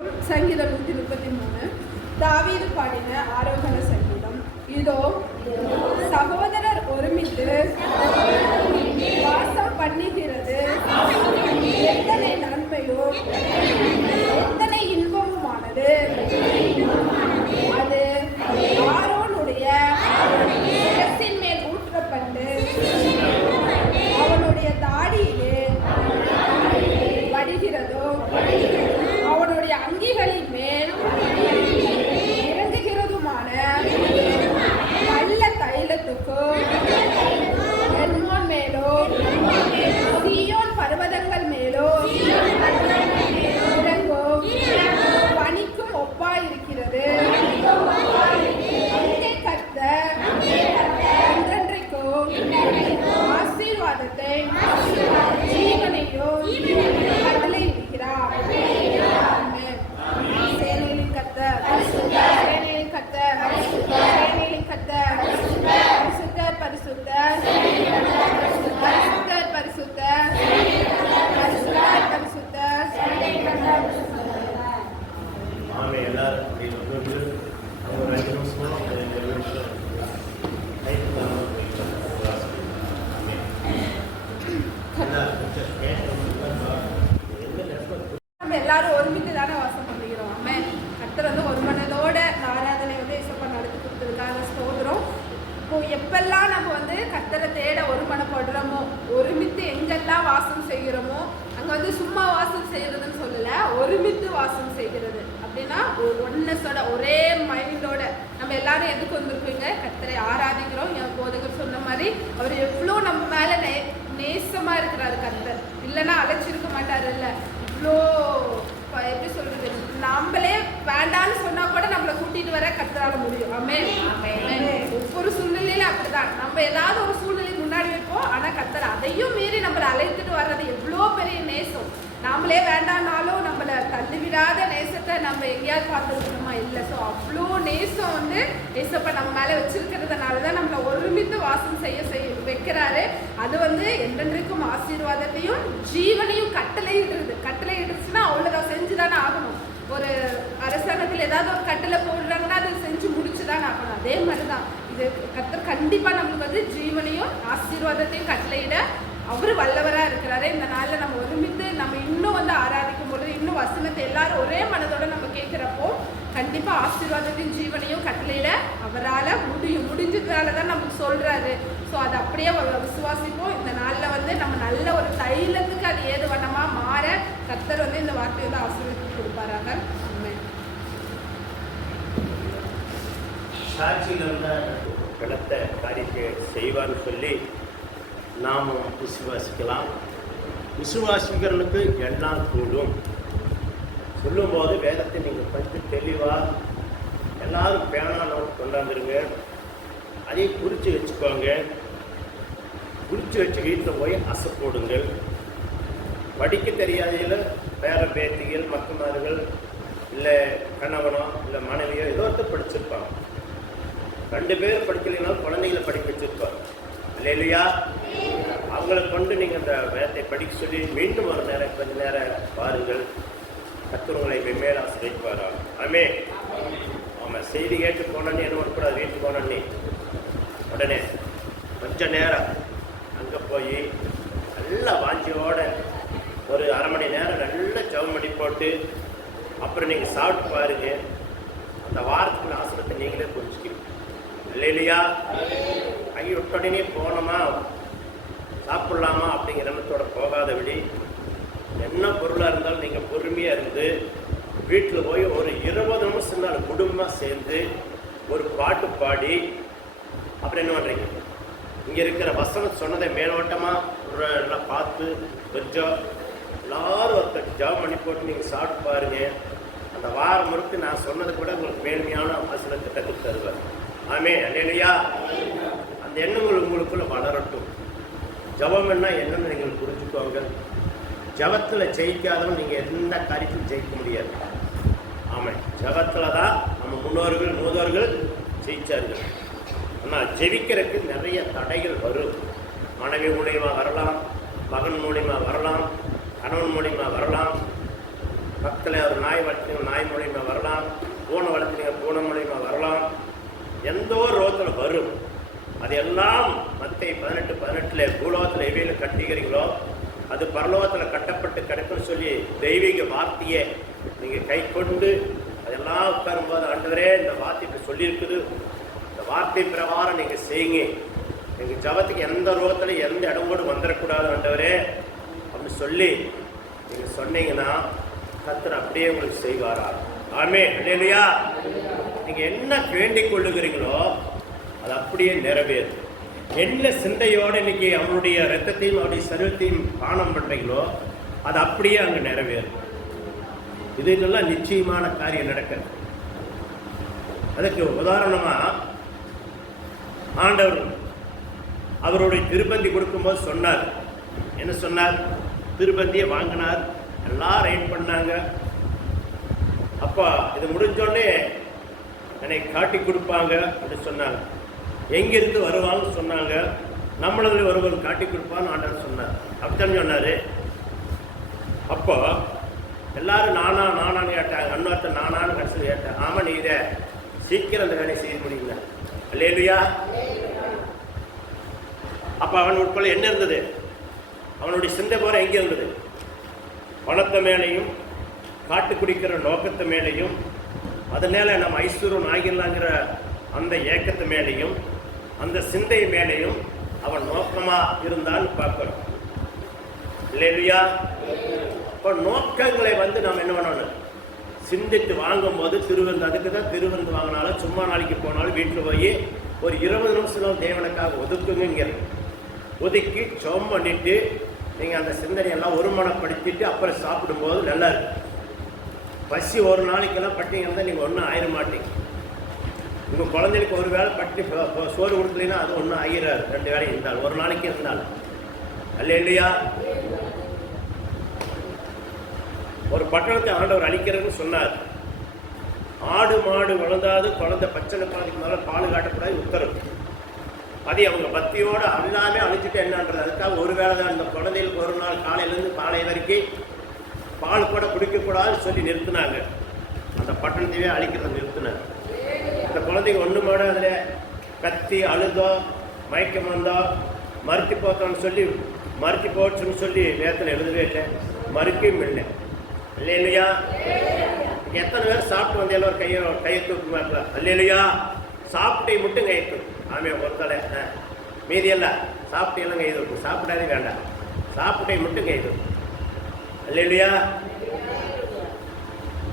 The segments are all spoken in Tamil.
சங்கீதம் 133 தாவீது பாடின ஆரோகண சங்கீதம். இதோ சகோதரர் ஒருமித்து வாசம் பண்ணுகிறது, எத்தனை நன்மையோ எத்தனை இன்பமுமானது. அது ஆரோனுடைய சிரசின் மேல் ஊற்றப்பட்டு அவனுடைய தாடியிலே வடிகிறதோ, அவனுடைய அங்கிகளின் மேல் இறங்குகிறதுமான நல்ல தைலத்துக்கோ எல்மோன் மேலோ சீயோன் பர்வதங்கள் மேலோ இறங்கோ பனிக்கும் ஒப்பாயிருக்கிறது. அங்கே கர்த்தர் என்றென்றைக்கோ ஆசீர்வாதத்தை ஜீவனையோ கட்டளையிடுகிறார். சேனைகளின் கர்த்தர், சேனைகளின் கர்த்தர், சேனைகளின் கர்த்தர், பரிசுத்தர், பரிசுத்தர், பரிசுத்தர், பரிசுத்தர், பரிசுத்தர், பரிசுத்தர். ஆமென். எல்லாரும் ஒரு 5 நிமிஷம் நம்ம எல்லாரும் ஒருமித்து தானே வாசம் பண்ணுகிறோம். ஆமென். கர்த்தர் ஒரு மனதோட ஆராதனை இயேசப்பா நடத்தி கொடுத்ததுக்காக ஸ்தோத்திரம். இப்போ எப்பெல்லாம் நம்ம கர்த்தரை தேட ஒருமனப்படுறோமோ, ஒருமித்து எங்கெல்லாம் வாசம் செய்கிறோமோ, அங்கே சும்மா வாசம் செய்யறதுன்னு சொல்லல, ஒருமித்து வாசம் செய்கிறது. அப்படின்னா ஒன்னஸோட ஒரே மைண்டோட நம்ம எல்லாரும் எதுக்கு வந்திருப்பீங்க? கர்த்தரை ஆராதிக்கிறோம். என் போதகர் சொன்ன மாதிரி அவர் எவ்வளோ நம்ம மேல நேசமா இருக்கிறாரு. கர்த்தர் இல்லைன்னா அழைச்சிருக்க மாட்டாரு. இல்லை இவ்வளோ எப்படி சொல்றது, நம்மளே வேண்டான்னு சொன்னா கூட நம்மளை கூட்டிட்டு வர கர்த்தரால முடியும். ஆமென். ஒவ்வொரு சூழ்நிலையில அப்படிதான். நம்ம ஏதாவது ஒரு சூழ்நிலை முன்னாடி வைப்போம், ஆனா கர்த்தர் அதையும் மீறி நம்மளை அழைத்துட்டு வர்றது எவ்வளோ பெரிய நேசம். நாமளே வேண்டாம்னாலும் நம்மளை தள்ளிவிடாத நேசத்தை நம்ம எங்கேயாவது பார்த்துருக்கணுமா? இல்லை. ஸோ அவ்வளோ நேசம் நேசப்ப நம்ம மேலே வச்சிருக்கிறதுனால தான் நம்மளை ஒருமித்து வாசம் செய்ய வைக்கிறாரு. அது என்றென்றைக்கும் ஆசீர்வாதத்தையும் ஜீவனையும் கட்டளையிடுச்சுன்னா அவ்வளோதான், செஞ்சுதானே ஆகணும். ஒரு அரசாங்கத்தில் ஏதாவது ஒரு கட்டளை போடுறாங்கன்னா அதை செஞ்சு முடிச்சுதான் ஆகணும். அதே மாதிரி தான் இது கர்த்தர் கண்டிப்பாக நம்மளுக்கு ஜீவனையும் ஆசீர்வாதத்தையும் கட்டளையிட அவரு வல்லவராக இருக்கிறாரு. இந்த நாளில் நம்ம ஒருமித்து நம்ம இன்னும் ஆராதிக்கும் பொழுது இன்னும் வசனத்தை எல்லாரும் ஒரே மனதோட நம்ம கேட்குறப்போ கண்டிப்பாக ஆசீர்வாதத்தையும் ஜீவனையும் கட்டளையிட அவரால் முடிஞ்சதுனால தான் நமக்கு சொல்கிறாரு. ஸோ அதை அப்படியே விசுவாசிப்போம். இந்த நாளில் நம்ம நல்ல ஒரு தைலத்துக்கு அது ஏது வண்ணமாக மாற கர்த்தர் இந்த வார்த்தையை ஆசீர்வதித்து கொடுப்பாராக. ஆமென். சாட்சியில் பலத்த காரியத்தை செய்வான்னு சொல்லி நாமும் விசுவாசிக்கலாம். விசுவாசிக்கிறவனுக்கு எல்லாம் கூடும் சொல்லும்போது வேதத்தை நீங்கள் படித்து தெளிவாக எல்லாரும் பேனா நோட் கொண்டாந்துருங்க. அதை குறித்து வச்சுக்கோங்க. குறித்து வச்சு வீட்டில் போய் அசை போடுங்கள். படிக்க தெரியாதையில் பேர பேத்திகள் மக்கமார்கள் இல்லை கணவனோ இல்லை மனைவியோ ஏதோ ஒருத்தர் படிச்சிருப்பாங்க. 2 பேர் படிக்கலைனாலும் குழந்தைகளை படிக்க வச்சிருப்பாங்க. இல்லையா? அவங்களை கொண்டு நீங்கள் அந்த வேதத்தை படிக்க சொல்லி மீண்டும் ஒரு நேரம் கொஞ்ச நேரம் பாருங்கள். கர்த்தர் வெவ்வேறு ஆசிரியப்பாரா. ஆமென். ஆமாம். செய்தி கேட்டு போனோன்னே என்ன பண்ணக்கூடாது, வீட்டுக்கு போனோன்னே உடனே கொஞ்சம் நேரம் அங்கே போய் நல்லா வாஞ்சியோட ஒரு 1/2 மணி நேரம் நல்லா ஜெபம் பண்ணி போட்டு அப்புறம் நீங்கள் சாப்பிட்டு பாருங்க. அந்த வாரத்துக்குள்ள ஆசிரியத்தை நீங்களே புரிஞ்சுக்கணும். இல்லையா? அங்கே உடனே போனோமா சாப்பிட்லாமா அப்படிங்கிற எண்ணத்தோட போகாதபடி என்ன பொருளாக இருந்தாலும் நீங்கள் பொறுமையாக இருந்து வீட்டில் போய் ஒரு 20 நிமிஷம் நாள் குடும்பமாக சேர்ந்து ஒரு பாட்டு பாடி அப்புறம் என்ன பண்ணுறீங்க? இங்கே இருக்கிற வசனம் சொன்னதை மேலோட்டமாக எல்லாம் பார்த்து கொஞ்சம் எல்லாரும் ஒருத்தர் ஜெபம் பண்ணி போட்டு நீங்கள் சாப்பிட்டு பாருங்கள். அந்த வாரம் முழுக்க நான் சொன்னது கூட உங்களுக்கு மேன்மையான வசனத்தை கற்றுக் தருவார். ஆமென். இல்லையா? அந்த எண்ணங்கள் உங்களுக்குள்ள வளரட்டும். ஜபம் என்னன்னு நீங்கள் புரிஞ்சுக்கோங்க. ஜபத்தில் ஜெயிக்காதவன் நீங்கள் எந்த காரியத்தையும் ஜெயிக்க முடியாது. ஆமாம். ஜபத்தில் தான் நம்ம மூதோர்கள் ஜெயிச்சார்கள். ஆனால் ஜெபிக்கிறதுக்கு நிறைய தடைகள் வரும். மனைவி மூலியமாக வரலாம், மகன் மூலியமாக வரலாம், கணவன் மூலியமாக வரலாம், பக்கத்தில் ஒரு நாய் வளர்த்தீங்க, நாய் மூலியமாக வரலாம். பூனை வளர்த்தீங்க, பூனை மூலியமாக வரலாம். எந்த ஒரு ரோகத்தில் வரும். அது எல்லாம் மத்தேயு 18:18 பூலோகத்தில் எவையில் கட்டுகிறீங்களோ அது பரலோகத்தில் கட்டப்பட்டு கிடக்குன்னு சொல்லி தெய்வீக வார்த்தையை நீங்கள் கை கொண்டு அதெல்லாம் உட்காரும்போது, ஆண்டவரே இந்த வார்த்தை இப்படி சொல்லியிருக்குது, இந்த வார்த்தை பிரகாரம் நீங்கள் செய்யுங்க. எங்கள் ஜபத்துக்கு எந்த ரோகத்தில் எந்த இடம் கூட வந்துடக்கூடாது ஆண்டவரே அப்படின்னு சொல்லி நீங்கள் சொன்னீங்கன்னா கர்த்தர் அப்படியே உங்களுக்கு செய்வாரா? ஆமென். அல்லேலூயா. நீங்கள் என்ன வேண்டிக் கொள்ளுகிறீங்களோ அது அப்படியே நிறைவேறும். என்ன சிந்தையோடு இன்னைக்கு அவனுடைய ரத்தத்தையும் அவருடைய சரீரத்தையும் பானம் பண்ணுறீங்களோ அது அப்படியே அங்கே நிறைவேறும். இதுக்கெல்லாம் நிச்சயமான காரியம் நடக்கிறது. அதுக்கு உதாரணமாக ஆண்டவர் அவருடைய திருப்பந்தி கொடுக்கும்போது சொன்னார். என்ன சொன்னார்? திருப்பந்தியை வாங்கினார், எல்லாம் ரைட் பண்ணாங்க. அப்போ இது முடிஞ்சோடனே என்னை காட்டி கொடுப்பாங்க அப்படின்னு சொன்னாங்க. எங்கிருந்து வருவாங்கன்னு சொன்னாங்க. நம்மளதில் ஒருவர் காட்டி கொடுப்பான்னு ஆண்டவர் சொன்னார். அப்படித்தான் சொன்னார். அப்போ எல்லாரும் நானான்னு கேட்டாங்க. இன்னொருத்தர் நானான்னு கடைசி கேட்டேன். ஆமாம், நீ இதை சீக்கிரம் அந்த வேலையை செய்ய முடியுங்க. அல்லேலூயா. அப்போ அவன் உட்பட என்ன இருந்தது? அவனுடைய சிந்தை போற எங்கே இருந்தது? பணத்தை மேலேயும் காட்டு குடிக்கிற நோக்கத்து மேலேயும் அதனால நம்ம ஐஸ்வர்யம் ஆகிடலாங்கிற அந்த ஏக்கத்து மேலேயும் அந்த சிந்தை மேலேயும் அவன் நோக்கமாக இருந்தான்னு பார்க்குறோம். இல்லையா? இப்போ நோக்கங்களை நம்ம என்ன பண்ணணும்? சிந்தித்து வாங்கும்போது திருவிருந்து, அதுக்கு தான் திருவிருந்து வாங்கினாலும் சும்மா நாளைக்கு போனாலும் வீட்டில் போய் ஒரு 20 நிமிஷம் தேவனுக்காக ஒதுக்குங்கிற ஒதுக்கி சோம் பண்ணிட்டு நீங்கள் அந்த சிந்தனையெல்லாம் ஒருமனப்படுத்திட்டு அப்புறம் சாப்பிடும்போது நல்லா இருக்கு. பசி ஒரு நாளைக்கெல்லாம் பட்டிங்கன்னா நீங்கள் ஒன்றும் ஆயிட மாட்டீங்க. உங்கள் குழந்தைக்கு ஒரு வேளை பட்டி சோறு கொடுக்கலைன்னா அது ஒன்றும் ஆகிறாரு. 2 வேலை இருந்தாலும் ஒரு நாளைக்கு இருந்தாலும் அல்லேலூயா. ஒரு பட்டணத்தை ஆண்டவர் அழிக்கிறதுன்னு சொன்னார். ஆடு மாடு வளர்ந்தாது குழந்தை பச்சனை குழந்தைக்கு மேலே பால் காட்டக்கூடாது உத்தரவு. அதை அவங்க பக்தியோடு எல்லாமே அழிச்சிட்டு என்னன்றது. அதுக்காக ஒரு வேளை தான் இந்த குழந்தைகளுக்கு ஒரு நாள் காலையிலேருந்து காலை வரைக்கும் பால் கூட குடிக்கக்கூடாதுன்னு சொல்லி நிறுத்தினாங்க. அந்த பட்டணத்தையே அழிக்கிறத நிறுத்தினாங்க. அந்த குழந்தைங்க ஒன்று மாட அதில் கத்தி அழுதோ மயக்கம் வந்தோ மறுத்தி போத்தோன்னு சொல்லி மறுத்தி போச்சுன்னு சொல்லி நேரத்தில் எழுதவே இல்லை, மறுக்கையும் இல்லை. இல்லையா? எத்தனை பேர் சாப்பிட்டு வந்து எல்லோரும் கையை தூக்குமாக்கலாம். இல்லையா? சாப்பிட்டை மட்டும் கையை தூக்கும். ஆமே ஒருத்தலை மீதியெல்லாம் சாப்பிட்டு எல்லாம் கை தூக்கும். சாப்பிடாதே வேண்டாம், சாப்பிட்டை மட்டும் கை தூக்கும். இல்லையா?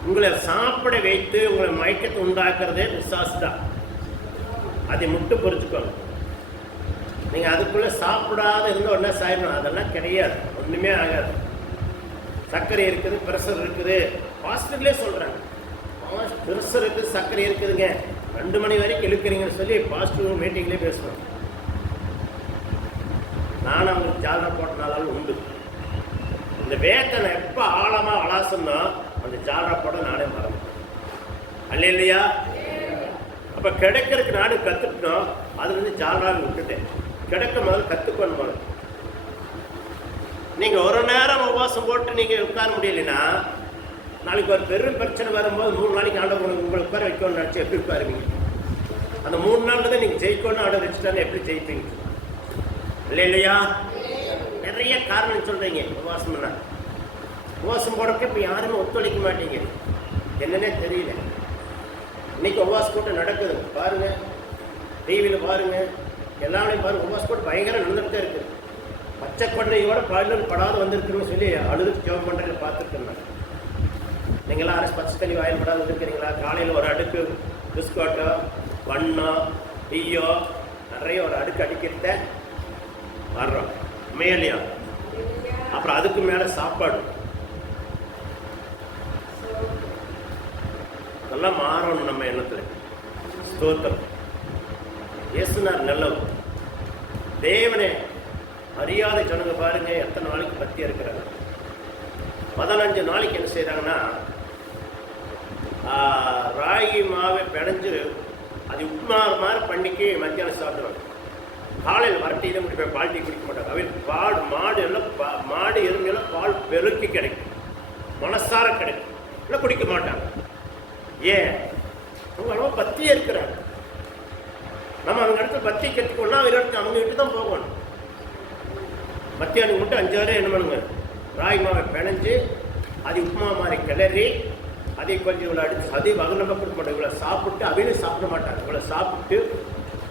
உங்களை சாப்பிட வைத்து உங்களை மயக்கத்தை உண்டாக்குறதே விசுவாசம் தான். அதை மட்டும் புரிஞ்சுக்கோங்க. நீங்கள் அதுக்குள்ளே சாப்பிடாத இருந்த உடனே சாப்பிடணும், அதெல்லாம் கிடையாது. ஒன்றுமே ஆகாது. சர்க்கரை இருக்குது, ப்ரெஷர் இருக்குது. ஹாஸ்பிட்டலே சொல்கிறாங்க ப்ரெஷர் இருக்குது, சர்க்கரை இருக்குதுங்க, 2 மணி வரைக்கும் இழுக்கிறீங்கன்னு சொல்லி பாசிட்டிவ் மீட்டிங்லேயே பேசுவேன். நானும் அவங்களுக்கு ஜாலரா போட்டனாலும் உண்டு. இந்த வேத்தனை எப்போ ஆழமாக அலாசம்னா அந்த ஜாலரா போட நானே மறந்தேன். இல்லையா? அப்போ கிடைக்கிறதுக்கு நானும் கற்றுக்கணும். அது ஜாலராக விட்டுட்டேன். கிடைக்க முதல்ல கற்றுக்கணும். முதல்ல நீங்கள் ஒரு நேரம் உபவாசம் போட்டு நீங்கள் உட்கார முடியலைன்னா நாளைக்கு ஒரு பெரும் பிரச்சனை வரும்போது 3 நாளைக்கு ஆண்டவர் உங்களை உட்கார வைக்கணும்னு நினச்சி எப்படி உட்காருவீங்க? அந்த 3 நாள் தான் நீங்கள் ஜெயிக்கணும்னு ஆர்டர் வச்சுட்டாலும் எப்படி ஜெயிப்பீங்க? இல்லையா? நிறைய காரணம் சொல்கிறீங்க உபவாசம் பண்ண. உபவாசம் போடக்க இப்போ யாருமே ஒத்துழைக்க மாட்டீங்க. என்னன்னே தெரியல. இன்னைக்கு உபவாச கூட்டம் நடக்குது பாருங்கள், டிவியில் பாருங்கள், எல்லாமே பாருங்கள். உபவாச கூட்டம் பயங்கரம் நடந்துகிட்டே இருக்குது. பச்சை கொண்டையோட படாத வந்திருக்குன்னு சொல்லி அழுது ஜெபம் பண்ணுறதை பார்த்துருக்கேன். நீங்களாம் அரசு பச்சை தண்ணி வாயில் படாத வந்துருக்கிறீங்களா? காலையில் ஒரு அடுக்கு பிஸ்கட்டோ வண்ணம் டீயோ நிறைய ஒரு அடுக்கு அடிக்கிறத வர்றோம் மேலையா. அப்புறம் அதுக்கு மேலே சாப்பாடு இதெல்லாம் மாறணும் நம்ம எண்ணத்தில். ஸ்தோத்திரம். இயேசுனார் நல்லவர். தேவனே அறியாத ஜனங்க பாருங்க எத்தனை நாளைக்கு பத்தியா இருக்கிறாங்க. 15 நாளைக்கு என்ன செய்கிறாங்கன்னா ராகி மாவை பிணைஞ்சு அது உப்புமா மாதிரி பண்ணிக்கு மத்தியானம் சாப்பிடுவாங்க. காலையில் வரட்டியில் முடிப்பேன். பால் டீ குடிக்க மாட்டாங்க. அவர் மாடு எல்லாம் மாடு எருமையெல்லாம் பால் பெருக்கி கிடைக்கும், மனசார கிடைக்கும். இல்லை குடிக்க மாட்டாங்க. ஏன்? அவங்க அளவு பத்தியே இருக்கிறாங்க. நம்ம அவங்க இடத்துல பத்தி கற்றுக்கணும்னா அவங்க கிட்ட தான் போகணும். மத்தியானம் மட்டும் 5 என்ன பண்ணுங்க, ராகி மாவை பிணைஞ்சு அது உப்புமா மாதிரி கிளறி அதை கொஞ்சம் இவ்வளோ அடிச்சு அதே வகனமாக கொடுக்க மாட்டாங்க. இவ்வளோ சாப்பிட்டு அவையிலும் சாப்பிட மாட்டாங்க. இவ்வளோ சாப்பிட்டு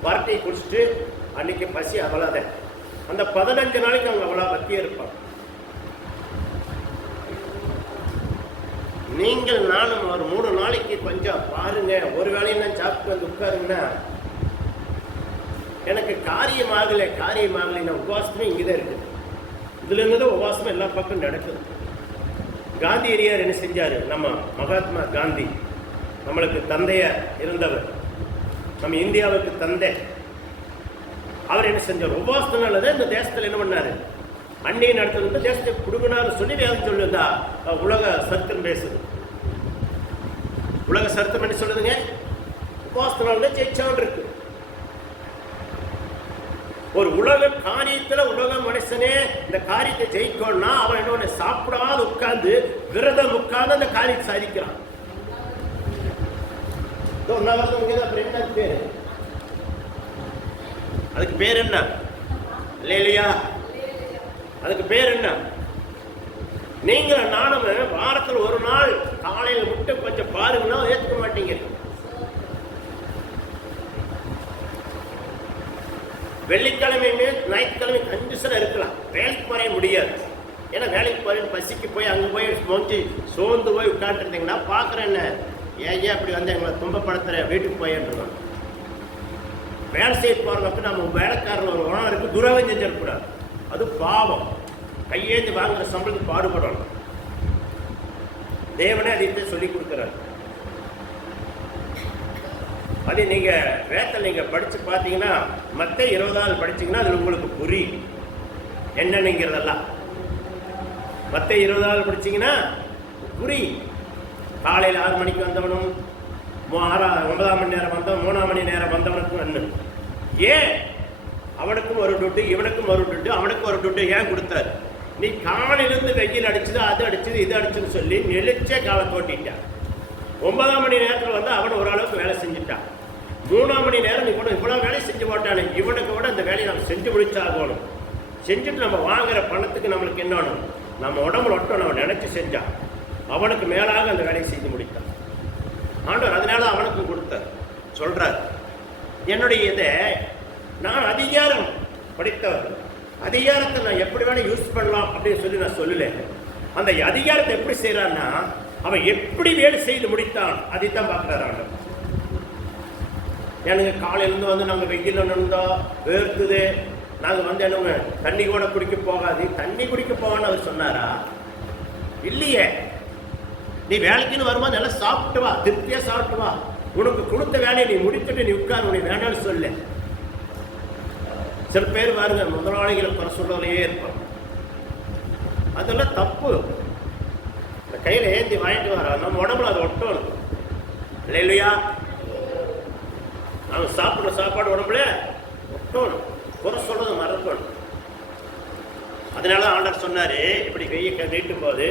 வார்த்தையை குடிச்சிட்டு அன்றைக்கி பசி அவ்வளோதான். அந்த 15 நாளைக்கு அவங்க அவ்வளோ பத்தியே இருப்பாங்க. நீங்கள் நானும் ஒரு 3 நாளைக்கு கொஞ்சம் பாருங்க, ஒரு வேலையை நான் சாப்பிட்டு வந்து உட்காருங்கன்னா எனக்கு காரியமாகலை நான் உபவாசமே இங்கே தான் இருக்குது. இதுலேருந்து தான் உபவாசம் எல்லா பக்கம் நடக்குது. காந்தியடியார் என்ன செஞ்சார்? நம்ம மகாத்மா காந்தி நம்மளுக்கு தந்தையாக இருந்தவர், நம்ம இந்தியாவுக்கு தந்தை. அவர் என்ன செஞ்சார்? உபவாசத்தினால தான் இந்த தேசத்தில் என்ன பண்ணார்? அந்நிய நடத்துறது தேசத்தை கொடுக்கணும்னு சொல்லி வேதம் சொல்லுதா? உலக சரித்திரம் பேசுது. உலக சரித்திரம் என்ன சொல்லுதுங்க? உபவாசத்தினால தான் ஜெயிச்சான் இருக்கு. ஒரு உலக காரியத்துல உலக மனுஷனே இந்த காரியத்தை ஜெயிக்கணும்னா அவன் என்ன சாப்பிடாத உட்கார்ந்து விரதம் உட்கார்ந்து அந்த காரியத்தை சாதிக்கிறான். என்ன பேரு? அதுக்கு பேர் என்ன? இல்லையா? அதுக்கு பேர் என்ன? நீங்கள் நானும் வாரத்தில் ஒரு நாள் காலையில் மட்டும் கொஞ்சம் பாருங்கன்னா ஏற்றுக்க மாட்டீங்க. வெள்ளிக்கிழமையுமே ஞாயிற்றுக்கிழமை கண்டிஷனாக இருக்கலாம். வேலைக்கு போக முடியாது. ஏன்னா வேலைக்கு போய் பசிக்கு போய் அங்கே போய் மொஞ்சி சோர்ந்து போய் உட்காந்துருந்தீங்கன்னா பார்க்குறேன், என்ன ஏன் அப்படி வந்து எங்களை துன்பப்படுத்துகிற, வீட்டுக்கு போயின்றான். வேலை செய்ய போகிறவங்க நம்ம வேலைக்காரர் ஒரு உணவருக்கு துரோகம் செஞ்சிடக்கூடாது. அது பாவம். கையேந்து வாங்குகிற சம்பளத்துக்கு பாடுபடணும். தேவனே அதை சொல்லி கொடுக்குறாரு. அது நீங்கள் வேதத்தில் நீங்கள் படித்து பார்த்தீங்கன்னா மத்தேயு 20 படிச்சிங்கன்னா அதில் உங்களுக்கு புரியும் என்னன்னுங்கிறதெல்லாம். மத்தேயு 20 படிச்சிங்கன்னா புரியும். காலையில் 6 மணிக்கு வந்தவனும் 9ஆம் மணி நேரம் வந்தவன் 3ஆம் மணி நேரம் வந்தவனுக்கும் ஒன்று. ஏன்? அவனுக்கும் ஒரு துட்டு, இவனுக்கும் ஒரு துட்டு, அவனுக்கும் ஒரு துட்டு ஏன் கொடுத்தாரு? நீ காலையிலேருந்து வெயில் அடிச்சது, அது அடிச்சது, இது அடிச்சுன்னு சொல்லி நெளிச்சே காலை தோட்டிட்டான். 9ஆம் மணி நேரத்தில் வந்து அவன் ஓரளவுக்கு வேலை செஞ்சுட்டான். 3ஆம் மணி நேரம் நீ கூட இவ்வளோ வேலை செஞ்சு போட்டானே, இவனுக்கு கூட இந்த வேலையை நம்ம செஞ்சு முடிச்சாகணும். செஞ்சுட்டு நம்ம வாங்குகிற பணத்துக்கு நம்மளுக்கு என்ன வேணும்? நம்ம உடம்புல ஒட்டும் நம்ம நினச்சி செஞ்சான். அவனுக்கு மேலாக அந்த வேலையை செய்து முடித்தான் ஆண்டவர். அதனால அவனுக்கு கொடுத்தார். சொல்கிறார், என்னுடைய இதை நான் அதிகாரம் படித்தவர், அதிகாரத்தை நான் எப்படி வேணால் யூஸ் பண்ணலாம் அப்படின்னு சொல்லி நான் சொல்லலை. அந்த அதிகாரத்தை எப்படி செய்கிறான்னா அவன் எப்படி வேலை செய்து முடித்தான் அதைத்தான் பார்க்குறாரு ஆண்டவர். எனக்கு காலையிலேருந்து வந்து நாங்கள் வெயில் நின்றோம், வேர்க்குது, நாங்கள் வந்து என்ன தண்ணி கூட குடிக்க போகாது, தண்ணி குடிக்க போகான்னு அவர் சொன்னாரா? இல்லையே. நீ வேலைக்குன்னு வரும்போது நல்லா சாப்பிட்டு வா, திருப்தியாக சாப்பிட்டு வா. உனக்கு கொடுத்த வேலையை நீ முடித்துட்டு நீ உட்கார், உனக்கு வேணான்னு சொல்ல. சில பேர் பாருங்க முதலாளிகளை குறை சொல்றதுலையே இருப்பாங்க. அதெல்லாம் தப்பு. இந்த கையில் ஏந்தி வாங்கிட்டு வர நம்ம உடம்புல அதை ஒட்டணும் இல்லையா? நம்ம சாப்பிட்ற சாப்பாடு உடம்புல ஒட்டணும். குறை சொல்றது மறக்கணும். அதனால ஆண்டவர் சொன்னாரு, இப்படி கையை நீட்டும் போது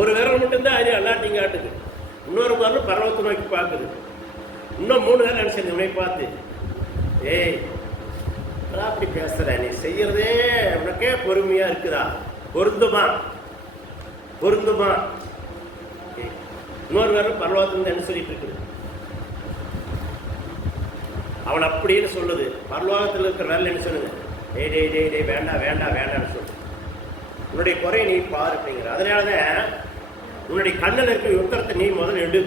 ஒரு விரல் மட்டும்தான் அது எல்லாத்தையும் காட்டுது, இன்னொரு விரல் பரவத்தை நோக்கி பார்க்குது, இன்னும் 3 விரல் நினைச்சது உன்னை பார்த்து, ஏய் அப்படி பேசுற, நீ செய்யறதே உனக்கே பொறுமையா இருக்குதா? பொருந்துமா? இன்னொரு விரல் பரலோகத்துல என்ன சொல்லிட்டு இருக்குது? அவன் அப்படின்னு சொல்லுது. பரலோகத்தில் இருக்கிற விரல் என்ன சொல்லுது? டேய் டேய் டேய் டேய் வேண்டாம் வேண்டாம் வேண்டாம்னு சொல்லு. உன்னுடைய குறையை நீ பாரு அப்படிங்கிற. அதனாலதான் உன்னுடைய கண்ணில் இருக்கிற உத்தரத்தை நீ முதல்ல எடு,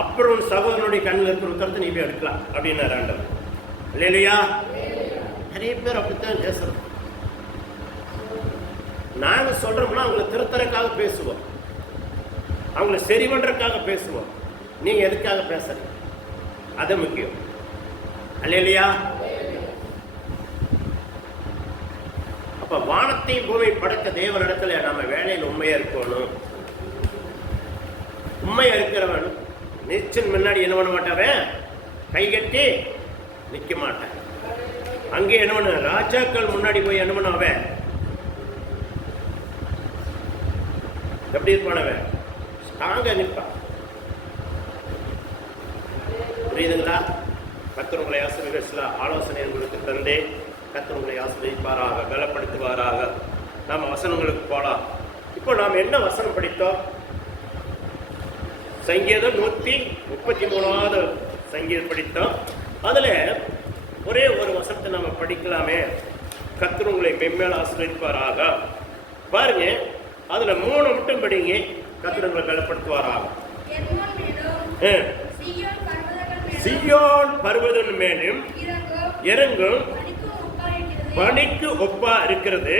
அப்புறம் உன் சகோதரனுடைய கண்ணில் இருக்கிற உத்தரத்தை நீ போய் எடுக்கலாம் அப்படின்னாரு ஆண்டவர். இல்லையா? நிறைய பேர் அப்படித்தான் பேசுறோம். நாங்கள் சொல்றோம்னா அவங்களை திருத்தறக்காக பேசுவோம், அவங்களை சரி பண்றதுக்காக பேசுவோம். நீங்க எதுக்காக பேசுறீங்க? அது முக்கியம். இல்லையா? அப்ப வானத்தை பூமி படைத்த தேவனிடத்துல நம்ம வேலையில் உண்மையா இருக்கணும். உண்மையா இருக்கிறவன் நிச்சயம் முன்னாடி என்ன பண்ண மாட்டாவன்? கைகட்டி நிற்க மாட்டான். அங்கே என்ன பண்ண? ராஜாக்கள் முன்னாடி போய் என்ன பண்ணவன்? எப்படி இருப்பானவன்? தாங்க நிற்பா. புரியுதுங்களா? கர்த்தர் உங்களை ஆசீர்வதிக்க சில ஆலோசனை உங்களுக்கு தந்தே. கர்த்தர் உங்களை ஆசீர்வதிப்பாராக, பலப்படுத்துவாராக. நாம் வசனங்களுக்கு போகலாம். இப்போ நாம் என்ன வசனம் படித்தோம்? சங்கீதம் 133வது சங்கீதம் படித்தோம். அதில் ஒரே ஒரு வசனத்தை நம்ம படிக்கலாமே. கர்த்தர் உங்களை மென்மேல் ஆசீர்வதிப்பாராக. பாருங்க, அதில் 3 மட்டும் படிங்க. கர்த்தர் உங்களை பலப்படுத்துவாராக. சீயோன் பர்வதம் மேலும் இறங்கும் பனிக்கு ஒப்பா இருக்கிறது.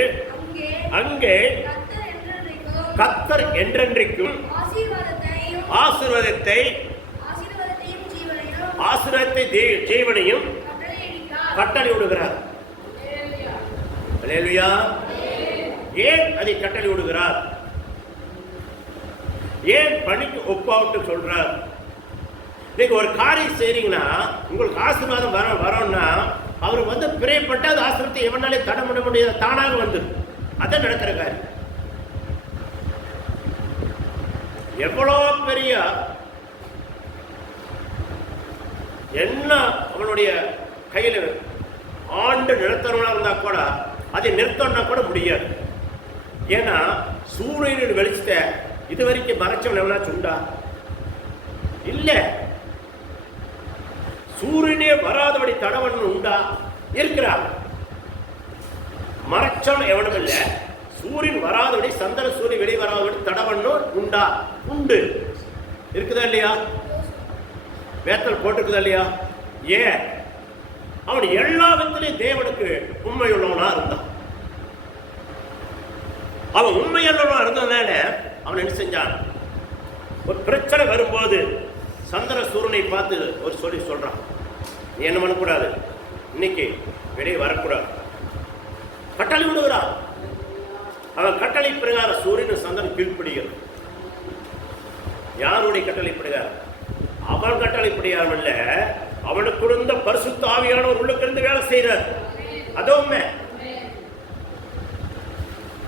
அங்கே கர்த்தர் என்றென்றைக்கும் ஆசீர்வாதத்தை ஜீவனையும் கட்டளை விடுகிறார். அல்லேலூயா. ஏன் அதை கட்டளை விடுகிறார்? ஏன் பணிக்கு ஒப்பாவிட்டு சொல்றார்? நீங்க ஒரு காரியம் செய்றீங்கன்னா உங்களுக்கு ஆசீர்வாதம் வரோம்னா அவர் வந்து பிரியப்பட்ட அது ஆசீர்வாதத்தை எவனாலே தடை பண்ண முடியாது, தானாக வந்துடும். அதான் நடக்கிற காரியம். எவ்வளோ பெரிய என்ன அவனுடைய கையில் ஆண்டு நிறுத்தவனா இருந்தா கூட அதை நிறுத்தம்னா கூட முடியாது. ஏன்னா சூரியனின் வெளிச்சத்தை இது வரைக்கும் மறைச்சவன் எவனாச்சும் உண்டா? இல்ல. சூரியனே வராதபடி தடவன் உண்டா? இருக்கிறார். மறைச்சவன் எவனும் இல்லை. சூரியன் வராதபடி, சந்திர சூரியன் வெளியே வராதபடி தடவன்னும் உண்டா? உண்டு. இருக்குதா இல்லையா? வேத்தல் போட்டிருக்குதா இல்லையா? ஏன்? அவன் எல்லா விதத்திலையும் தேவனுக்கு உண்மையுள்ளவனா இருந்தான். அவன் உண்மையுள்ளவனா இருந்ததுனால அவன் என்ன செஞ்சான்? ஒரு பிரச்சனை வரும்போது சந்திர சூரியனை பார்த்து ஒரு சொல்றான், நீ என்ன பண்ணக்கூடாது, இன்னைக்கு வெளியே வரக்கூடாது, கட்டளை விடுகிறான். அவன் கட்டளை பிரகாரம் சூரியன் சந்திரன் கீழ்ப்படுகிறது. யாருடைய கட்டளை பிரகாரம்? அவன் கட்டளை பிரகாரம் இல்ல, அவனுக்கு இருந்த பரிசுத்த ஆவியானவர் உள்ளுக்கு இருந்து வேலை செய்யறார். அதுவுமே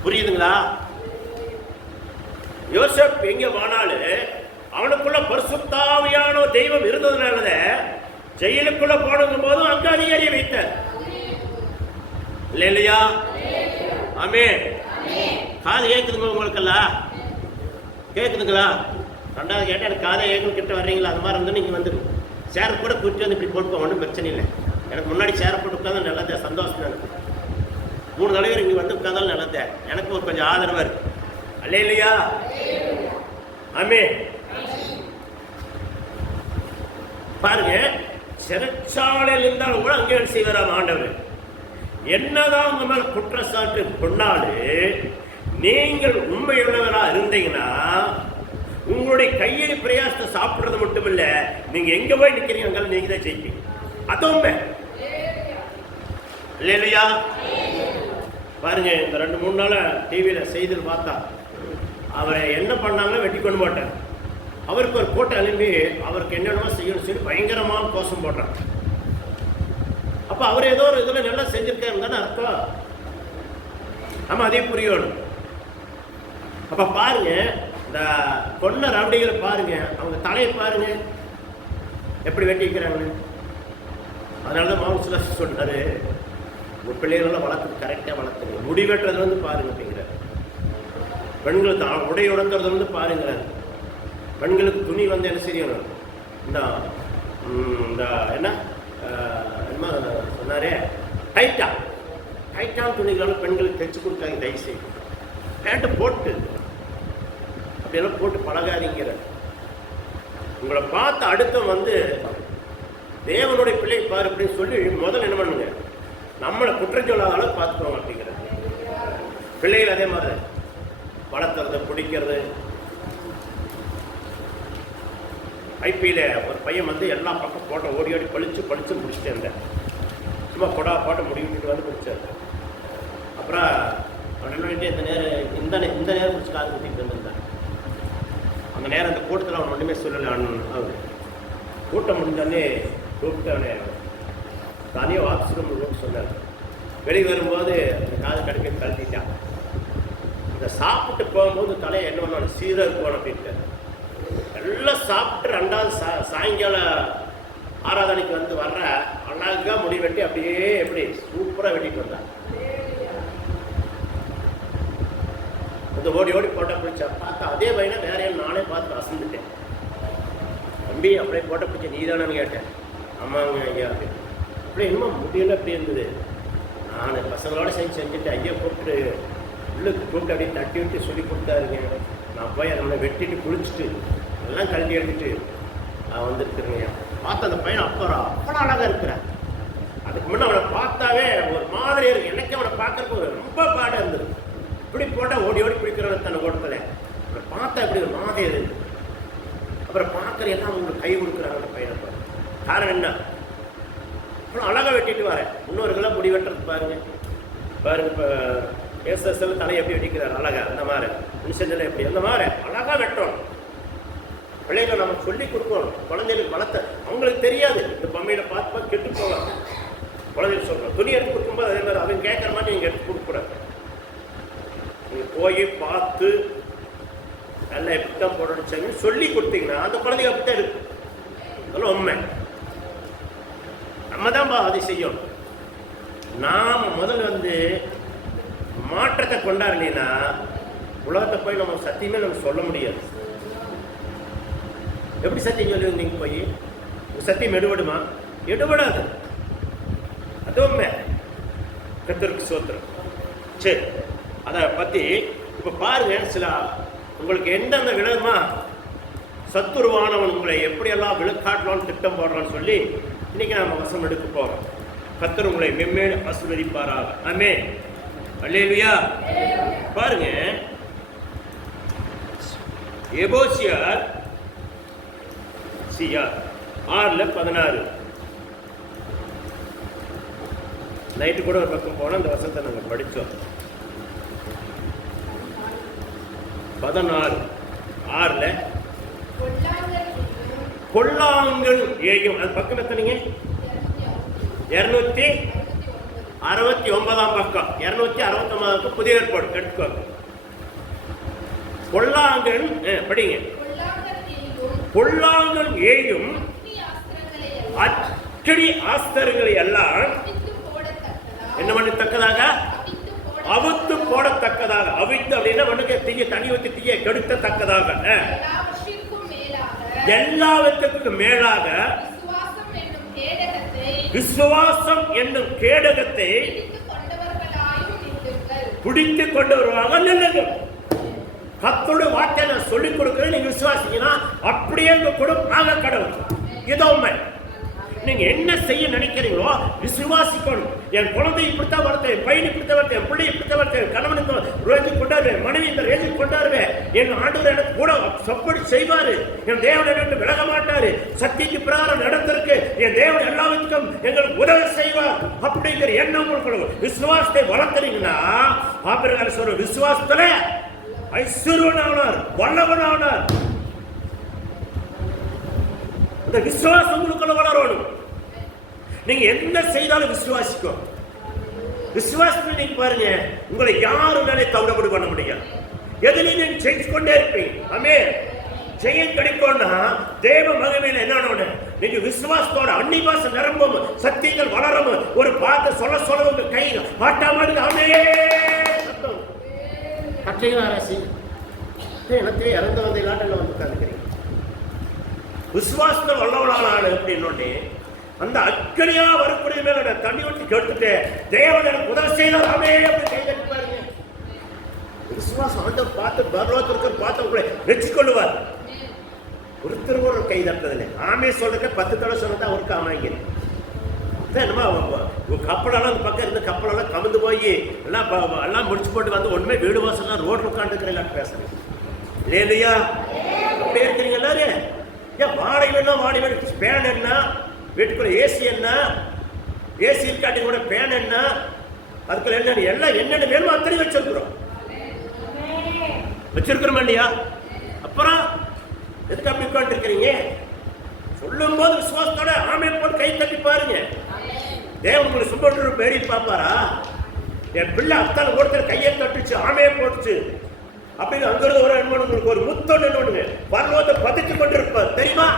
புரியுதுங்களா? யோசப் எங்க வானாலும் அவனுக்குள்ள பரிசுத்த ஆவியான தெய்வம் இருந்ததுனால ஜெயிலுக்குள்ள போடும் போதும் அங்க அதிகாரியை வைத்தார். இல்லையா? ஆமென். காது கேக்குதுங்க உங்களுக்கெல்லாம்? கேக்குதுங்களா? ரெண்டாவது கேட்டால் எனக்கு காதை ஏற்கனவே கிட்ட வர்றீங்களா? அது மாதிரி இருந்தால் நீங்கள் வந்துடும். சேரை கூட கூட்டி வந்து இப்படி போட்டு ஒன்றும் பிரச்சனை இல்லை. எனக்கு முன்னாடி சேரை போட்டு உட்காந்தாலும் நல்லதே, சந்தோஷம் எனக்கு. 3 தலைவர் இங்கே வந்து உட்காந்தாலும் நல்லதே, எனக்கு ஒரு கொஞ்சம் ஆதரவாக இருக்கு. அல்லேலூயா. ஆமென். பாருங்க, சிறைச்சாலையில் இருந்தாலும் கூட அங்கே செய்வாராம் ஆண்டவர். என்னதான் உங்க மேல குற்றச்சாட்டு கொண்டாடு, நீங்கள் உண்மையுள்ளவராக இருந்தீங்கன்னா உங்களுடைய கையில் பிரயாசத்தை சாப்பிடுறது மட்டும் இல்ல, நீங்க எங்க போய் நிக்கிறீங்க அங்கே நீங்க தான் ஜெயிப்பீங்க. அதுவுமே இல்லையா? பாருங்க, இந்த 2-3 நாளா டிவியில செய்தியில் பார்த்தா அவரை என்ன பண்ணாங்களோ வெட்டி கொண்டு போட்டார். அவருக்கு ஒரு கோட்டை அனுப்பி அவருக்கு என்னென்னமோ செய்யணும் சொல்லி பயங்கரமான கோஷம் போடுறார். அப்ப அவர் ஏதோ ஒரு இதுல நல்லா செஞ்சிருக்காரு தானே அர்த்தம். நம்ம அதே புரியணும். அப்ப பாருங்க, இந்த கொன்ன ரவுடிகளை பாருங்க, அவங்க தலையை பாருங்க எப்படி வெட்டி வைக்கிறாங்கன்னு. அதனாலதான் மாவுசுலா சொல்றாரு, உங்க பிள்ளைகளெல்லாம் வளர்த்து கரெக்டாக வளர்த்துங்க. முடி வெட்டுறது வந்து பாருங்க அப்படிங்கிறார். பெண்கள் தான் உடை உடந்துறது வந்து பாருங்கிறார். பெண்களுக்கு துணி வந்து என்ன செய்யணும், இந்த என்ன சொன்னாரே டைட்டான துணிகளால் பெண்களுக்கு தைச்சு கொடுத்தாங்க. தயவு செய்யும் பேண்ட்டு போட்டு அப்படியெல்லாம் போட்டு பழகாதீங்கிற. உங்களை பார்த்து அடுத்த வந்து தேவனுடைய பிள்ளை பாரு அப்படின்னு சொல்லி முதல்ல என்ன பண்ணுங்க, நம்மளை குற்றம் சொல்லாத அளவு பார்த்துக்கோங்க அப்படிங்கிற. பிள்ளைகள் அதே மாதிரி வளர்த்துறது, பிடிக்கிறது. ஐபியில் ஒரு பையன் வந்து எல்லா பக்கம் போட்டோ ஓடி ஓடி பழிச்சு முடிச்சுட்டு இருந்தேன். சும்மா கொடா போட்ட முடிவிட்டு வந்து பிடிச்சார். அப்புறம் அவன் என்ன பண்ணிட்டு இந்த நேரம் பிடிச்சி காது குத்திட்டு இருந்திருந்தேன். அந்த நேரம் அந்த கூட்டத்தில் அவன் ஒன்றுமே சொல்லலை. அவன் கூட்டம் முடிஞ்சோடனே கூப்பிட்டு அவனை தனியாக வாட்ஸ்அப் சொன்னார். வெளியே வரும்போது அந்த காது கடுக்க கழட்டிட்டான். இந்த சாப்பிட்டு போகும்போது தலையை என்ன பண்ணாலும் சீராக போன அப்படின்ட்டு எல்லாம் சாப்பிட்டு ரெண்டாவது சாயங்கால ஆராதனைக்கு வந்து வர்ற அழகா முடி வெட்டி அப்படியே எப்படி சூப்பரா வெட்டிட்டு வந்தான். அந்த ஓடி ஓடி போட்டோ பிடிச்சா பார்த்தா அதே பையனை வேற யாரும் நானே பார்த்து அசந்துட்டேன். தம்பி அப்படியே போட்டோ பிடிச்ச நீ தானு கேட்டேன். ஆமாங்க ஐயா அப்படியே இன்னும் முடியல அப்படி இருந்தது. நான் பசங்களோட செஞ்சுட்டு ஐயா கூப்பிட்டு உள்ளுக்கு கூப்பிட்டு அப்படியே தட்டி விட்டு சொல்லி கொடுத்தாருங்க. நான் போய் அதை வெட்டிட்டு குளிச்சுட்டு எல்லாம் கழட்டி எடுத்துட்டு நான் வந்துருக்குறேங்க. பார்த்த அந்த பையன் அவ்வளோ அழகாக இருக்கிறேன். அதுக்கு முன்னே அவனை பார்த்தாவே ஒரு மாதிரி இருக்கு. எனக்கு அவனை பார்க்கறதுக்கு ரொம்ப பாடம் இருந்தது. இப்படி போட்டால் ஓடி ஓடி பிடிக்கிறவன் தன்னை ஓட்டத்தில் அவனை பார்த்தா இப்படி ஒரு மாதிரி இருக்கு. அப்புறம் பார்க்குற எல்லாம் அவங்களுக்கு கை கொடுக்குறாங்க அந்த பையனை. காரணம் என்ன? அப்புறம் அழகாக வெட்டிட்டு வரேன். முன்னோர்களெல்லாம் முடி வெட்டுறது பாருங்க பாருங்க. இப்போ எஸ்எஸ்எல் தலையை எப்படி வெட்டிக்கிறார் அழகா அந்த மாதிரி மனுஷன் எப்படி அந்த மாதிரி அழகாக வெட்டணும். பிள்ளைகளை நம்ம சொல்லி கொடுக்கணும். குழந்தைகளுக்கு வளர்த்த அவங்களுக்கு தெரியாது. இந்த பொம்மையில பார்த்து கெட்டு போகலாம். குழந்தைகளுக்கு சொல்கிறோம். துணி எடுத்து கொடுக்கும்போது அதே மாதிரி அவங்க கேட்குற மாதிரி நீங்கள் எடுத்து கொடுக்கூடாது. நீங்கள் போய் பார்த்து நல்லா எப்படி தான் போடணும் சொல்லி கொடுத்தீங்கன்னா அந்த குழந்தைங்க அப்படி தான் இருக்கு. அதெல்லாம் உண்மை. நம்ம தான் அதை செய்யணும். நாம் முதல்ல வந்து மாற்றத்தை கொண்டாடலைன்னா உலகத்தை போய் நம்ம சத்தியமே நம்ம சொல்ல முடியாது. எப்படி சத்தியம் சொல்லுவீங்க? நீங்கள் போய் சத்தியம் எடுபடுமா? எடுபடாது. அதுவும் கர்த்தருக்கு ஸ்தோத்திரம். சரி, அதை பற்றி இப்போ பாருங்க. சில உங்களுக்கு எந்தெந்த விதமா சத்துருவானவன் உங்களை எப்படியெல்லாம் விழுக்காட்டலான்னு திட்டம் போடுறான்னு சொல்லி இன்னைக்கு நம்ம வசனம் எடுக்க போகிறோம். கர்த்தர் உங்களை மென்மேலும் ஆசீர்வதிப்பாராக. ஆமென். அல்லேலூயா. பாருங்க, எபேசியர் 6:16 நைட்டு கூட ஒரு பக்கம் போனால் அந்த வசனத்தை நாங்கள் படித்தோம். 16:6 கொல்லாங்கள் ஏயும். அது பக்கம் எத்தனைங்க? 269 பக்கம். 269 புதிய ஏற்பாடு எடுத்துக்கோங்க. கொல்லாங்கள் படிங்க. கொல்லாங்கள் ஏயும் அச்சடி ஆஸ்திரங்களை எல்லாம் என்ன பண்ணத்தக்கதாக? அவித்து போடத்தக்கதாக. அவித்து அப்படின்னா மண்ணுக்கு தீய தனி ஊற்றி தீய கெடுத்தத்தக்கதாக. எல்லாவற்றுக்கும் மேலாக விசுவாசம் என்னும் கேடகத்தை பிடித்து கொண்டவர்களாக நில்லுங்கள். கர்த்தருடைய வார்த்தையை நான் சொல்லிக் கொடுக்கிறேன். நீங்க விசுவாசிங்கன்னா அப்படியே உங்க குடும்பம் ஆக கடவுள். இதோ உண்மை. நீங்க என்ன செய்ய நினைக்கிறீங்களோ விசுவாசிக்கணும். என் குழந்தை இப்படித்தான் வளர்த்தேன், என் பையன் இப்படித்தான் வளர்த்தேன், என் பிள்ளை இப்படித்தான் வளர்த்தேன், கணவனுக்கு ரேஜுக்கு கொண்டாடுவேன், மனைவி இந்த ரேஜுக்கு கொண்டாடுவேன். என் ஆண்டவர் எனக்கு கூட சப்போர்ட் செய்வாரு. என் தேவன் எனக்கு விலக மாட்டாரு. சத்தியத்து பிரகாரம் நடந்திருக்கு. என் தேவன் எல்லாத்துக்கும் எங்களுக்கு உதவி செய்வார் அப்படிங்கிற எண்ணம் உங்களுக்கு விசுவாசத்தை வளர்த்துறீங்கன்னா ஆபிரகாம் சொல்ற விசுவாசத்துல ஐஸ்வர்யவனானார், வல்லவனானார். அந்த விசுவாசம் உங்களுக்குள்ள வளரணும். நீங்க என்ன செய்தாலும் விசுவாசிக்கும். விசுவாசத்தில் நீங்க பாருங்க, உங்களை யாருனாலே தவிடப்படு பண்ண முடியாது. எதுலையும் நீங்க ஜெயிச்சு கொண்டே இருப்பீங்க. ஆமென். ஜெயம் கிடைக்கும்னா தேவ மகிமையில என்ன? நீங்க விசுவாசத்தோட அன்னிவாசம் நிரம்பும், சத்தியங்கள் வளரும். ஒரு பார்த்து சொல்ல உங்க கை மாட்டாமல் கட்டைகளாராசி எனக்கு இறந்து வந்த இல்லாட்டில் வந்து உட்காந்துக்கிறீங்க. விசுவாசத்தில் வல்லவனான அப்படின்னு அந்த அக்கறையா வரக்கூடிய மேல தண்ணி ஊற்றி கெடுத்துட்டு தேவன் எனக்கு உதவி செய்தாராமே அப்படி கை கட்டி பாருங்க. விசுவாசம் ஆண்டவர் பார்த்து பரலோகத்திற்கு பார்த்து உங்களை வெற்றிக்கொள்ளுவார். ஒருத்தர் ஒரு கை தட்டதில்லை. ஆமே சொல்றதுக்கு 10 தடவை சொன்னதான் அவருக்கு ஆமாங்க. கப்பலெல்லாம் அந்த பக்கம் இருந்து கப்பலெல்லாம் கவிழ்ந்து போய் எல்லாம் முடிச்சு போட்டு வந்து ஒண்ணுமே வீடு வாசல்லாம் ரோட்ல உட்காந்துக்கிறேன் பேசுறேன் இல்லையா? அப்படியே இருக்கிறீங்க எல்லாரும். ஏன் வாடகை வேணும்? வாடகை வேணும். ஃபேன் என்ன? வீட்டுக்குள்ள ஏசி என்ன? ஏசி இருக்காட்டி கூட ஃபேன் என்ன? அதுக்குள்ள என்ன எல்லாம் என்னென்ன வேணுமோ அத்தனை வச்சிருக்கிறோம். வச்சிருக்கிறோம் இல்லையா? அப்புறம் எதுக்கு அப்படி உட்காந்து இருக்கிறீங்க? சொல்லும் போது விசுவாசத்தோட ஆமே போட்டு கை தட்டி பாருங்க. தேவன் உங்களை சும்மா பேரி பார்ப்பாரா? என் பிள்ளை அத்தால ஒருத்தர் கையை தட்டுச்சு, ஆமையை போட்டுச்சு. அப்படின்னு அங்கிருந்து ஒரு அன்பன் உங்களுக்கு ஒரு முத்தொண்டு ஒண்ணுங்க பரலோகத்தை பதிச்சு கொண்டிருப்பார் தெரியுமா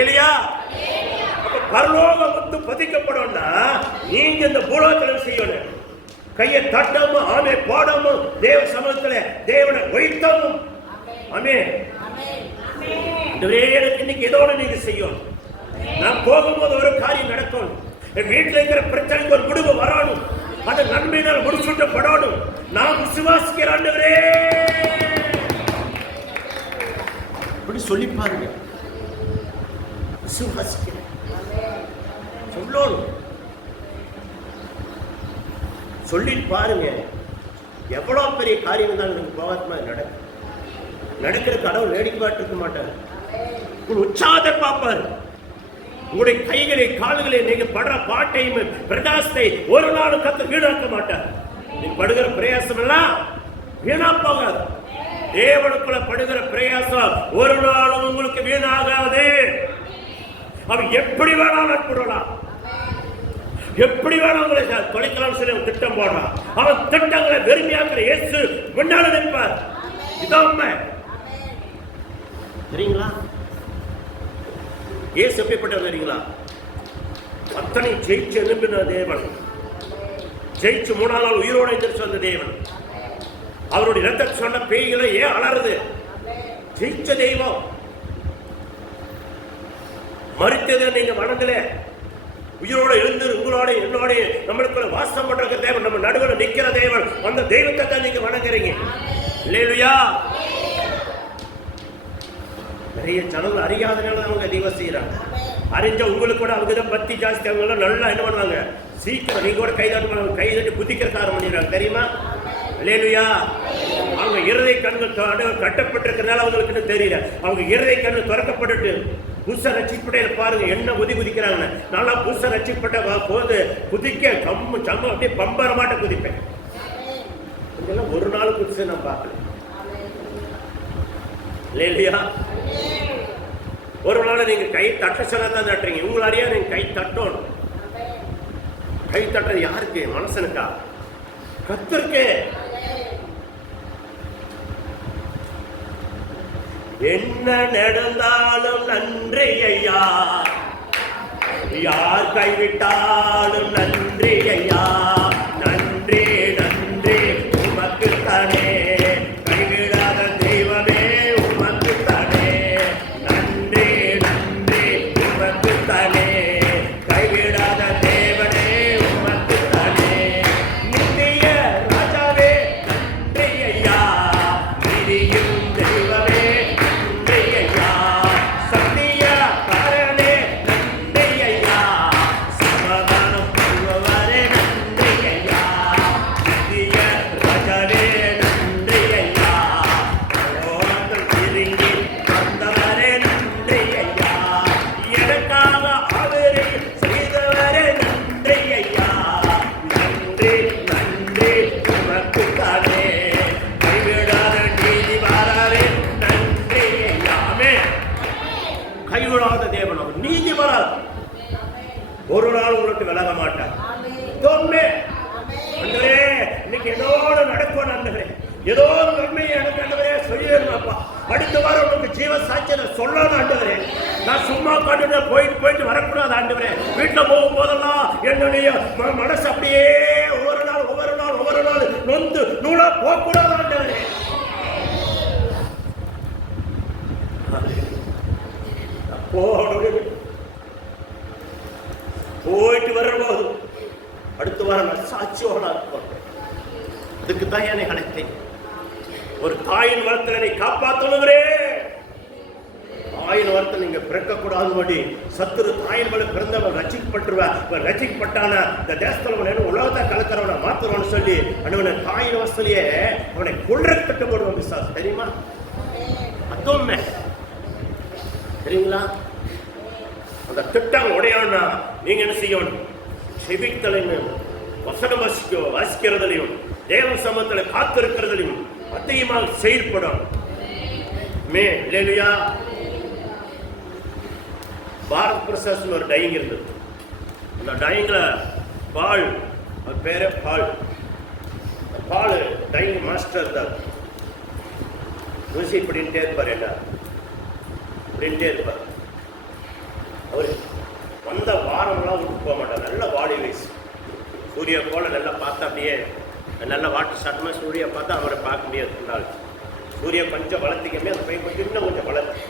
இல்லையா? அப்ப பரலோக முத்து பதிக்கப்படணும்னா நீங்க இந்த பூலோகத்துல செய்யணும். கையை தட்டாம ஆமே பாடாம தேவ சமூகத்துல தேவனை வைத்தாமும் ஆமே இன்னைக்கு ஏதோ நீங்க செய்யணும். நான் போகும்போது ஒரு காரியம் நடக்கும். என் வீட்டில் இருக்கிற பிரச்சனைக்கு ஒரு முடிவு வரணும். அது நன்மையினால் முடிச்சுட்டப்படணும். நான் விசுவாசிக்கிற ஆண்டவரே அப்படி சொல்லி பாருங்க. விசுவாசிக்கிறேன் சொல்லணும். சொல்லி பாருங்க. எவ்வளவு பெரிய காரியம் தான் நீங்க போகாம நடக்கிற கடவுள் வேடிக்கை பாட்டு இருக்க மாட்டார். உன் உற்சாகத்தை பார்ப்பார். உங்களுடைய கைகளை கால்களை நீங்க படுற பாட்டையும் பிரகாசத்தை ஒரு நாளும் கர்த்தர் வீணாக்க மாட்டார். நீங்க படுகிற பிரயாசம் எல்லாம் வீணா போகாது. தேவனுக்குள்ள படுகிற பிரயாசம் ஒரு நாளும் உங்களுக்கு வீணாகாது. அவன் எப்படி வேணாலும் கூடலாம், எப்படி வேணாலும் உங்களை தொலைக்கலாம் சொல்லி திட்டம் போடுறான். அவன் திட்டங்களை வெறுமையாக்குற இயேசு முன்னால நிற்பார். இதான் உண்மை. தெரியுங்களா? இயேசு எப்படிப்பட்டவர் தெரியுங்களா? அத்தனை ஜெயிச்சு எழுப்பின தேவன், ஜெயிச்சு 3ஆம் நாள் உயிரோடு எந்திரிச்சு வந்த தேவன். அவருடைய ரத்தத்தை சொன்ன பேய்களை ஏன் அலறுது? ஜெயிச்ச தெய்வம். மறித்ததை நீங்க வணங்கல, உயிரோட எழுந்து உங்களோட என்னோட நம்மளுக்குள்ள வாசம் பண்ற தேவன், நம்ம நடுவில் நிக்கிற தேவன், அந்த தெய்வத்தை தான் நீங்க வணங்குறீங்க. இல்லையா? நிறைய ஜனங்கள் அறியாதனால அவங்க தெய்வம் செய்யறாங்க. அறிஞ்ச உங்களுக்கு கூட அவங்க தான் பக்தி ஜாஸ்தி. அவங்க எல்லாம் நல்லா என்ன பண்ணுவாங்க, சீக்கிரம் நீங்க கூட கைதட்டி புத்திக்கிற காரணம் பண்ணிடுறாங்க. தெரியுமா? இல்லையா? அவங்க இருதய கண்கள் கட்டப்பட்டிருக்கிறதுனால அவங்களுக்கு தெரியல. அவங்க இருதய கண்கள் திறக்கப்பட்டு புதுசா ரட்சிப்படையில பாருங்க என்ன குதிக்கிறாங்க. நல்லா புதுசா ரட்சிப்பட்ட போது குதிக்க கம்மு சம்ம அப்படியே பம்பரமாட்ட குதிப்பேன். இதெல்லாம் ஒரு நாள் குதிச்சு நான் பார்க்கல. இல்லையா? ஒரு நாள் நீங்க கை தட்ட சொன்னா தான் தட்டுறீங்க. உங்களை அறியா நீங்க கை தட்டணும். கை தட்டுறது யாருக்கு? மனுஷனுக்கா? கர்த்தருக்கு. என்ன நடந்தாலும் நன்றி ஐயா, யார் கைவிட்டாலும் நன்றி ஐயா. நன்றி நன்றி உமக்கு தானே, கைவிடாத தெய்வமே உமக்கு தானே. நன்றி நன்றி உமக்கு தானே, கைவிடாத தேவனே உமக்கு தானே. நித்திய ராஜாவே நன்றி ஐயா, நிதியும் தெய்வமே நன்றி ஐயா. சத்திய காரனே நன்றி ஐயா, சமாதானம் கொள்பவரே நன்றி ஐயா. நித்திய ராஜாவே நன்றி ஐயா, பரலோகத்தில் இறங்கி வந்தவரே நன்றி ஐயா. எனக்காக அவரை செய்தவரே நன்றி ஐயா. நன்றி நன்றி உமக்கு தானே, கைவிடாத நீதிபரரே நன்றி ஐயாமே. கைவிடாத தேவன் அவர் நீதிபரர். ஒரு நாள் உங்களுக்கு விலக மாட்டார். அந்தவரே இன்னைக்கு ஏதோ நடக்கும். அந்தவரே ஏதோ ஒரு நன்மையை எனக்கு அந்தவரே சொல்லிடுறப்பா. அடுத்த வாரம் உங்களுக்கு ஜீவ சாட்சியை சொல்லாத ஆண்டவரே. நான் சும்மா காட்டு போயிட்டு வரக்கூடாது ஆண்டவரே. வீட்டில் போகும் போதெல்லாம் என்னுடைய மனசு அப்படியே ஒவ்வொரு நாள் நொந்து நூலா போகக்கூடாது ஆண்டவரே. போயிட்டு வரும்போது அடுத்த வாரம் சாட்சியோட இருக்கும். அதுக்கு தான் என்னை அழைத்தேன். ஒரு தாயின் வளர்த்தனை காப்பாற்றணுங்கிறே. தாயின் வளர்த்த நீங்க பிறக்கக்கூடாது. சத்துரு தாயின் வள பிறந்தவன் ரசிக்கப்பட்டுருவா. ரசிக்கப்பட்டான இந்த தேசத்துல உலகத்தை கலக்கிறவனை மாத்துறவனு சொல்லி அவனை தாயின் வசதியே அவனை கொள்ற கட்டப்படுவான் விசுவாசம். தெரியுமா? அதுவுமே தெரியுங்களா? அந்த திட்டம் உடையானா நீங்க என்ன செய்யணும்? செபித்தலையும் வசனம் வாசிக்கிறதுலையும் தேவ சமூகத்தில் காத்திருக்கிறதுலையும் அதிகமாக செயல்படும். பாரத் பிரசாத் ஒரு டையிங் இருந்தது. அந்த டையிங்ல பால் பேரே பால் டையிங் மாஸ்டர் இருந்தார். ருசி இப்படின்ட்டே இருப்பார், என்ன இப்படின்ட்டே இருப்பார். அவர் வந்த வாரம்லாம் விட்டு போக மாட்டார். நல்ல பாடி வைஸ், சூரிய போல நல்லா பார்த்தா அப்படியே நல்ல வாட்டு சட்டமாக சூரிய பார்த்தா அவரை பார்க்க முடியாது. இருந்தாலும் சூரிய கொஞ்சம் வளர்த்திக்கமே அந்த பையன் கொஞ்சம் இன்னும் கொஞ்சம் வளர்த்து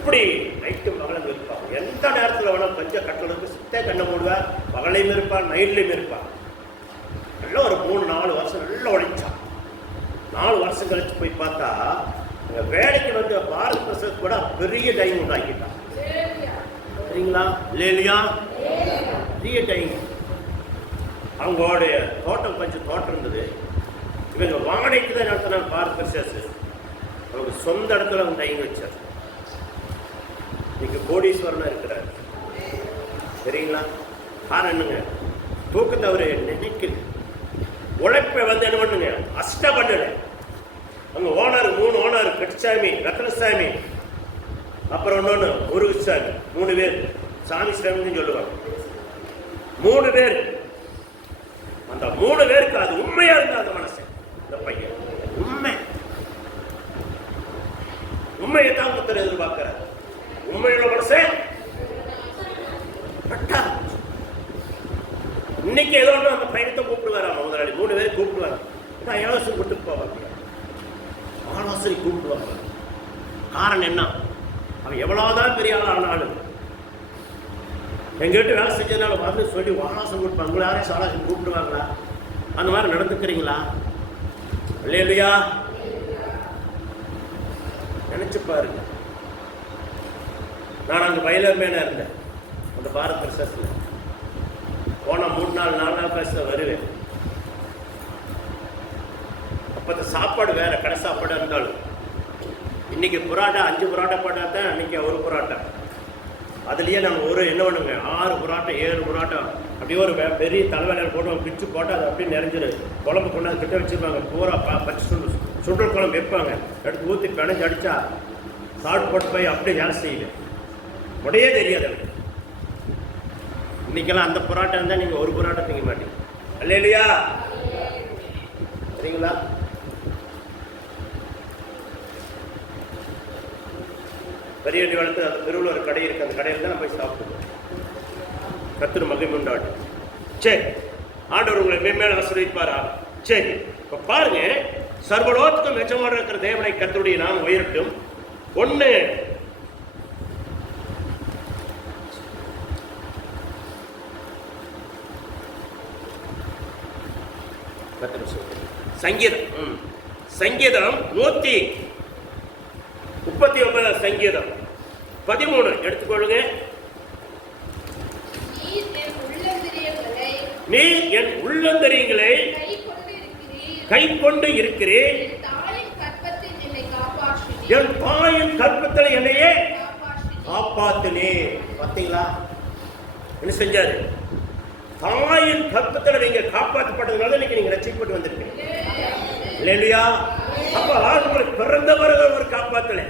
இப்படி நைட்டு மகளும் இருப்பான். எந்த நேரத்தில் வேணால் கொஞ்சம் கட்டளவுக்கு சுத்தே கண்ணை மூடுவார். பகலையும் இருப்பான், நைட்லையும் இருப்பான். நல்லா ஒரு 3-4 வருஷம் நல்லா உழைச்சான். 4 வருஷம் கழிச்சு போய் பார்த்தா அங்கே வேலைக்கு வந்து பாரத் பிரசாத் கூட பெரிய டைம் உண்டாக்கிட்டான். சரிங்களா? இல்லையா? பெரிய டைம். அவங்களுடைய தோட்டம் கொஞ்சம் தோட்டம் இருந்தது. இவங்க வாடகைக்கு தான் நடத்தினாங்க பாரத் பிரசாத். அவங்க சொந்த இடத்துல அவங்க டைம் வச்சார். இன்னைக்கு கோடீஸ்வரனா இருக்கிறார். சரிங்களா? காரணம் என்னங்க? தூக்கத்தை அவர் நினைக்கல. உழைப்பை வந்து என்ன பண்ணுங்க, அஷ்ட பண்ணல. அங்கே ஓனர் 3 ஓனர், கட்சாமி, ரத்னசாமி, அப்புறம் இன்னொன்று முருகசாமி, 3 பேர். சாமி சாமின்னு சொல்லுவாங்க. 3 பேர். அந்த 3 பேருக்கு அது உண்மையா இருந்தா அந்த மனசு, இந்த பையன் உண்மையை தான் ஒருத்தர் எதிர்பார்க்கிறார். உண்மையோட மனசே பட்டா. இன்னைக்கு ஏதோ ஒன்று அந்த பையனத்தை கூப்பிடுவாராம் முதலாளி. 3 பேர் கூப்பிடுவாங்க. நான் இலவசம் கூப்பிட்டு போவாங்க. ஆலோசனை கூப்பிடுவாங்க. காரணம் என்ன? அவன் எவ்வளவுதான் பெரிய ஆள் ஆனாலும் எங்கிட்ட வேலை செஞ்சதுனால வந்து சொல்லி ஆலோசனை கொடுப்பாங்க. உங்களை யாரையும் ஆலோசனை கூப்பிடுவாங்களா? அந்த மாதிரி நடந்துக்கிறீங்களா? இல்லையா? நினைச்சு பாருங்க. நான் அங்கே பயிலர்மேனா இருந்தேன் அந்த பாரத் பிரசாத்தில். போனால் 3 நாள் 4 நாள் கழிச்சு தான் வருவேன். அப்போ அந்த சாப்பாடு வேற, கடை சாப்பாடு இருந்தாலும். இன்னைக்கு புரோட்டா 5 புரோட்டா போட்டா தான் அன்னைக்கு 1 புரோட்டா. அதுலேயே நம்ம என்ன பண்ணுங்க, 6 புரோட்டா 7 புரோட்டா அப்படியே ஒரு பெரிய தலைவலையில் போட்டு பிச்சு போட்டால் அது அப்படியே நிறைஞ்சிரு. குழம்பு கொண்டாந்து கிட்ட வச்சுருப்பாங்க. பூரா பச்சை சுண்டல் குழம்பு வைப்பாங்க. எடுத்து ஊற்றி பிணைஞ்சு அடித்தா சாப்பிட்டு போட்டு போய் அப்படியே வேலை செய்யுது. உடையே தெரியாது. இன்னைக்கெல்லாம் அந்த புரோட்டா இருந்தால் நீங்கள் 1 புரோட்டா திங்க மாட்டீங்க. இல்லையா? சரிங்களா? பெரிய வளர்த்து அந்த தெருவில் ஒரு கடை இருக்குது. அந்த கடையில் தான் போய் சாப்பிடுவோம். கர்த்தர் மகிமை உண்டாட்டும். சரி, ஆண்டவர் உங்களை மேன்மேலும் ஆசீர்வதிப்பாரா? சரி, இப்போ பாருங்க, சர்வலோகத்துக்கும் எஜமானராக இருக்கிற தேவனை கர்த்தருடைய நாமம் உயரட்டும். 1 சங்கீதம் 139 சங்கீதம் 13 எடுத்துக்கொள்ளுங்க. நீ என் உள்ளந்தரியங்களை கை கொண்டு இருக்கிறேன். என் தாயின் கற்பத்தில் என்னையே காப்பாத்தினே. பார்த்தீங்களா என்ன செஞ்சாரு? தாயின் கற்பத்தில் நீங்க காப்பாற்றப்பட்டதுனால இன்னைக்கு நீங்க ரட்சிக்கப்பட்டு வந்திருக்கீங்க. இல்லையா? அப்ப உங்களுக்கு பிறந்தவர்கள் அவர் காப்பாற்றல,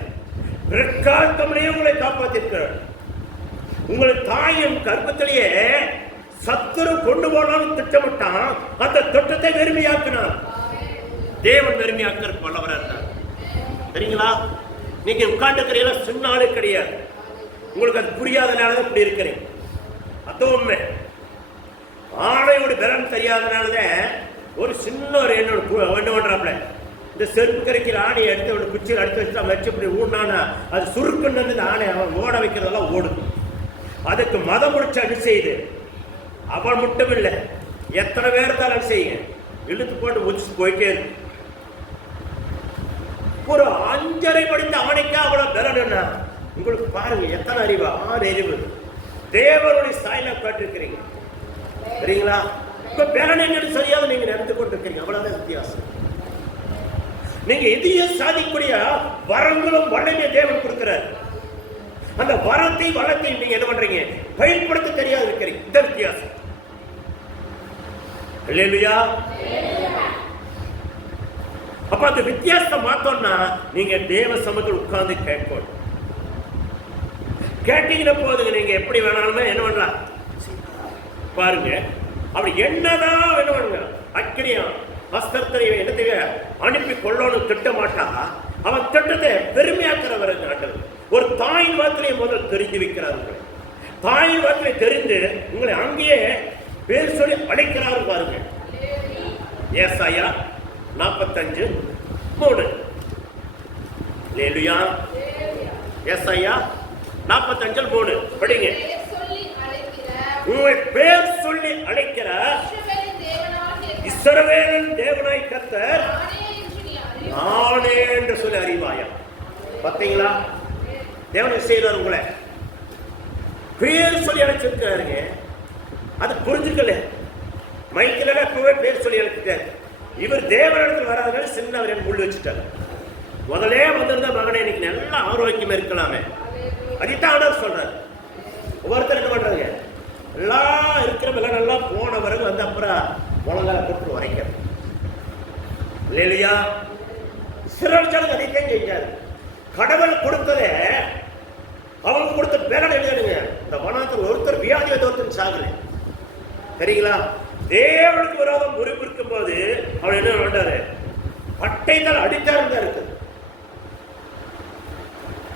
பிற்காலத்திலேயே உங்களை காப்பாற்றிருக்கிறார். உங்களை தாயின் கற்பத்திலேயே சத்துரு கொண்டு போனாலும் திட்டமிட்டான். அந்த திட்டத்தை வெறுமையாக்கினான். தேவன் வெறுமையாக்கிறதுக்கு வல்லவராக இருந்தார். சரிங்களா? நீங்க உட்கார்ந்துக்கிறீங்களா? சின்ன ஆளு கிடையாது. உங்களுக்கு அது புரியாதனால இப்படி இருக்கிறீங்க. அது உண்மை. ஆடையோட பலன் தெரியாதனாலதான் ஒரு சின்ன ஒரு என்னோட பண்றாப்ல இந்த செருப்பு கரைக்கிற ஆணையை எடுத்து ஒரு குச்சியில் அடுத்து வச்சு வச்சு இப்படி ஊடினானா அது சுருக்குன்னு ஆணை அவன் ஓட வைக்கிறதெல்லாம் ஓடுது. அதுக்கு மதம் முடிச்ச அடி செய்யுது. அவன் மட்டும் இல்லை, எத்தனை பேர் தான் அடி செய்யுங்க, இழுத்து போட்டு முடிச்சு போயிட்டே இருக்கு. ஒரு 5.5 படித்த அவனைக்கா அவ்வளவு பலன்னா உங்களுக்கு பாருங்க எத்தனை அறிவு, 6 அறிவு தேவனுடைய சாயல காட்டிருக்கிறீங்க. சரிங்களா? இப்ப பலன் என்னன்னு சரியாக நீங்க நடந்து கொண்டிருக்கிறீங்க. அவ்வளவுதான் வித்தியாசம். நீங்க எதையும் சாதிக்கூடிய வரங்களும் வல்லமையை தேவன் கொடுக்கிறார். அந்த வரத்தை வளத்தை நீங்க என்ன பண்றீங்க, பயன்படுத்த தெரியாது இருக்கிறீங்க. இந்த வித்தியாசம். அல்லேலூயா. அப்ப அந்த வித்தியாசத்தை மாத்தோம்னா நீங்க தேவ சமூகத்தில் உட்கார்ந்து கேட்கணும். கேட்டீங்கன்னா போதுங்க, நீங்க எப்படி வேணாலுமே என்ன பண்ணலாம் பாருங்க. அப்படி என்னதான் என்ன பண்ணுங்க, அக்கினியா அஸ்திரத்தை என்னத்தைய அனுப்பி கொள்ளணும் திட்ட மாட்டா. அவன் திட்டத்தை பெருமையாக்குறவர் ஆண்டவர். ஒரு தாயின் வாக்கிலே முதல் தெரிந்து வைக்கிறார் உங்களை. தாயின் வாக்கிலே தெரிந்து உங்களை அங்கேயே பேர் சொல்லி அழைக்கிறாரு பாருங்க. ஏசாயா 45:3. அல்லேலூயா. ஏசாயா 45:3 படிங்க. உங்களை பேர் சொல்லி அழைக்கிற இஸ்ரவேலின் தேவனாய் கர்த்தர் நானே என்று சொல்லி அறிவாயா. பார்த்தீங்களா, தேவன் செய்யறார் உங்களை பேர் சொல்லி அழைச்சிருக்காருங்க. அது புரிஞ்சுக்கல. மைக்கில பேர் சொல்லி அழைச்சிட்டாரு. இவர் தேவனிடத்தில் வராதனால சின்னவர் என் முள் வச்சுட்டாரு. முதலே வந்திருந்த மகனே இன்னைக்கு நல்லா ஆரோக்கியமா இருக்கலாமே. அதைத்தான் ஆண்டவர் சொல்றாரு. ஒவ்வொருத்தர் என்ன பண்றாங்க, எல்லாம் இருக்கிறவங்க நல்லா போன பிறகு வந்து அப்புறம் முழங்கால போட்டு உரைக்கிறது இல்லையா? சிறச்சாலும் அதைத்தான் செஞ்சாரு. கடவுள் கொடுத்ததே அவங்களுக்கு கொடுத்த பேரன் எழுதுங்க. இந்த வனாத்தில் ஒருத்தர் வியாதி ஒருத்தர் சாகல சரிங்களா? தேவனுக்கு விரோதம் முறிப்பு இருக்கும் போது அவர் என்ன பண்ணாரு, பட்டை தான் அடித்தாருன்னு தான் இருக்குது.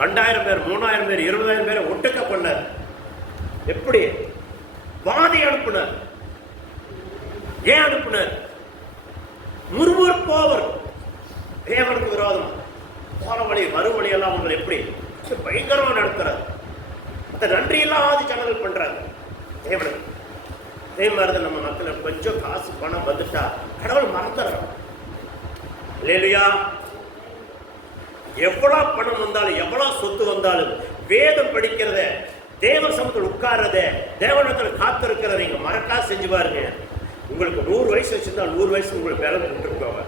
2000 பேர் 3000 பேர் 20000 பேரை ஒட்டுக்க பண்ணார். எப்படி வாதி அனுப்புனார். ஏன் அனுப்புனார்? முறுமுறுப்போவர் தேவனுக்கு விரோதம் போன வழி மறுவழி எல்லாம் உங்களை எப்படி பயங்கரமா நடத்துறாரு. அந்த நன்றி எல்லாம் ஆதி சேனல் பண்றாங்க தேவனுக்கு. அதே மாதிரிதான் நம்ம மக்கள் கொஞ்சம் காசு பணம் வந்துட்டா கடவுள் மறந்துடுறோம் இல்லையா? எவ்வளவு பணம் வந்தாலும் எவ்வளவு சொத்து வந்தாலும் வேதம் படிக்கிறத, தேவ சமூகத்தில் உட்கார்றத, தேவனத்தில் காத்திருக்கிறத நீங்க மறக்கா செஞ்சு பாருங்க. உங்களுக்கு 100 வயசு வச்சிருந்தா 100 வயசு உங்களுக்கு வேலை கொடுத்துருக்கோங்க.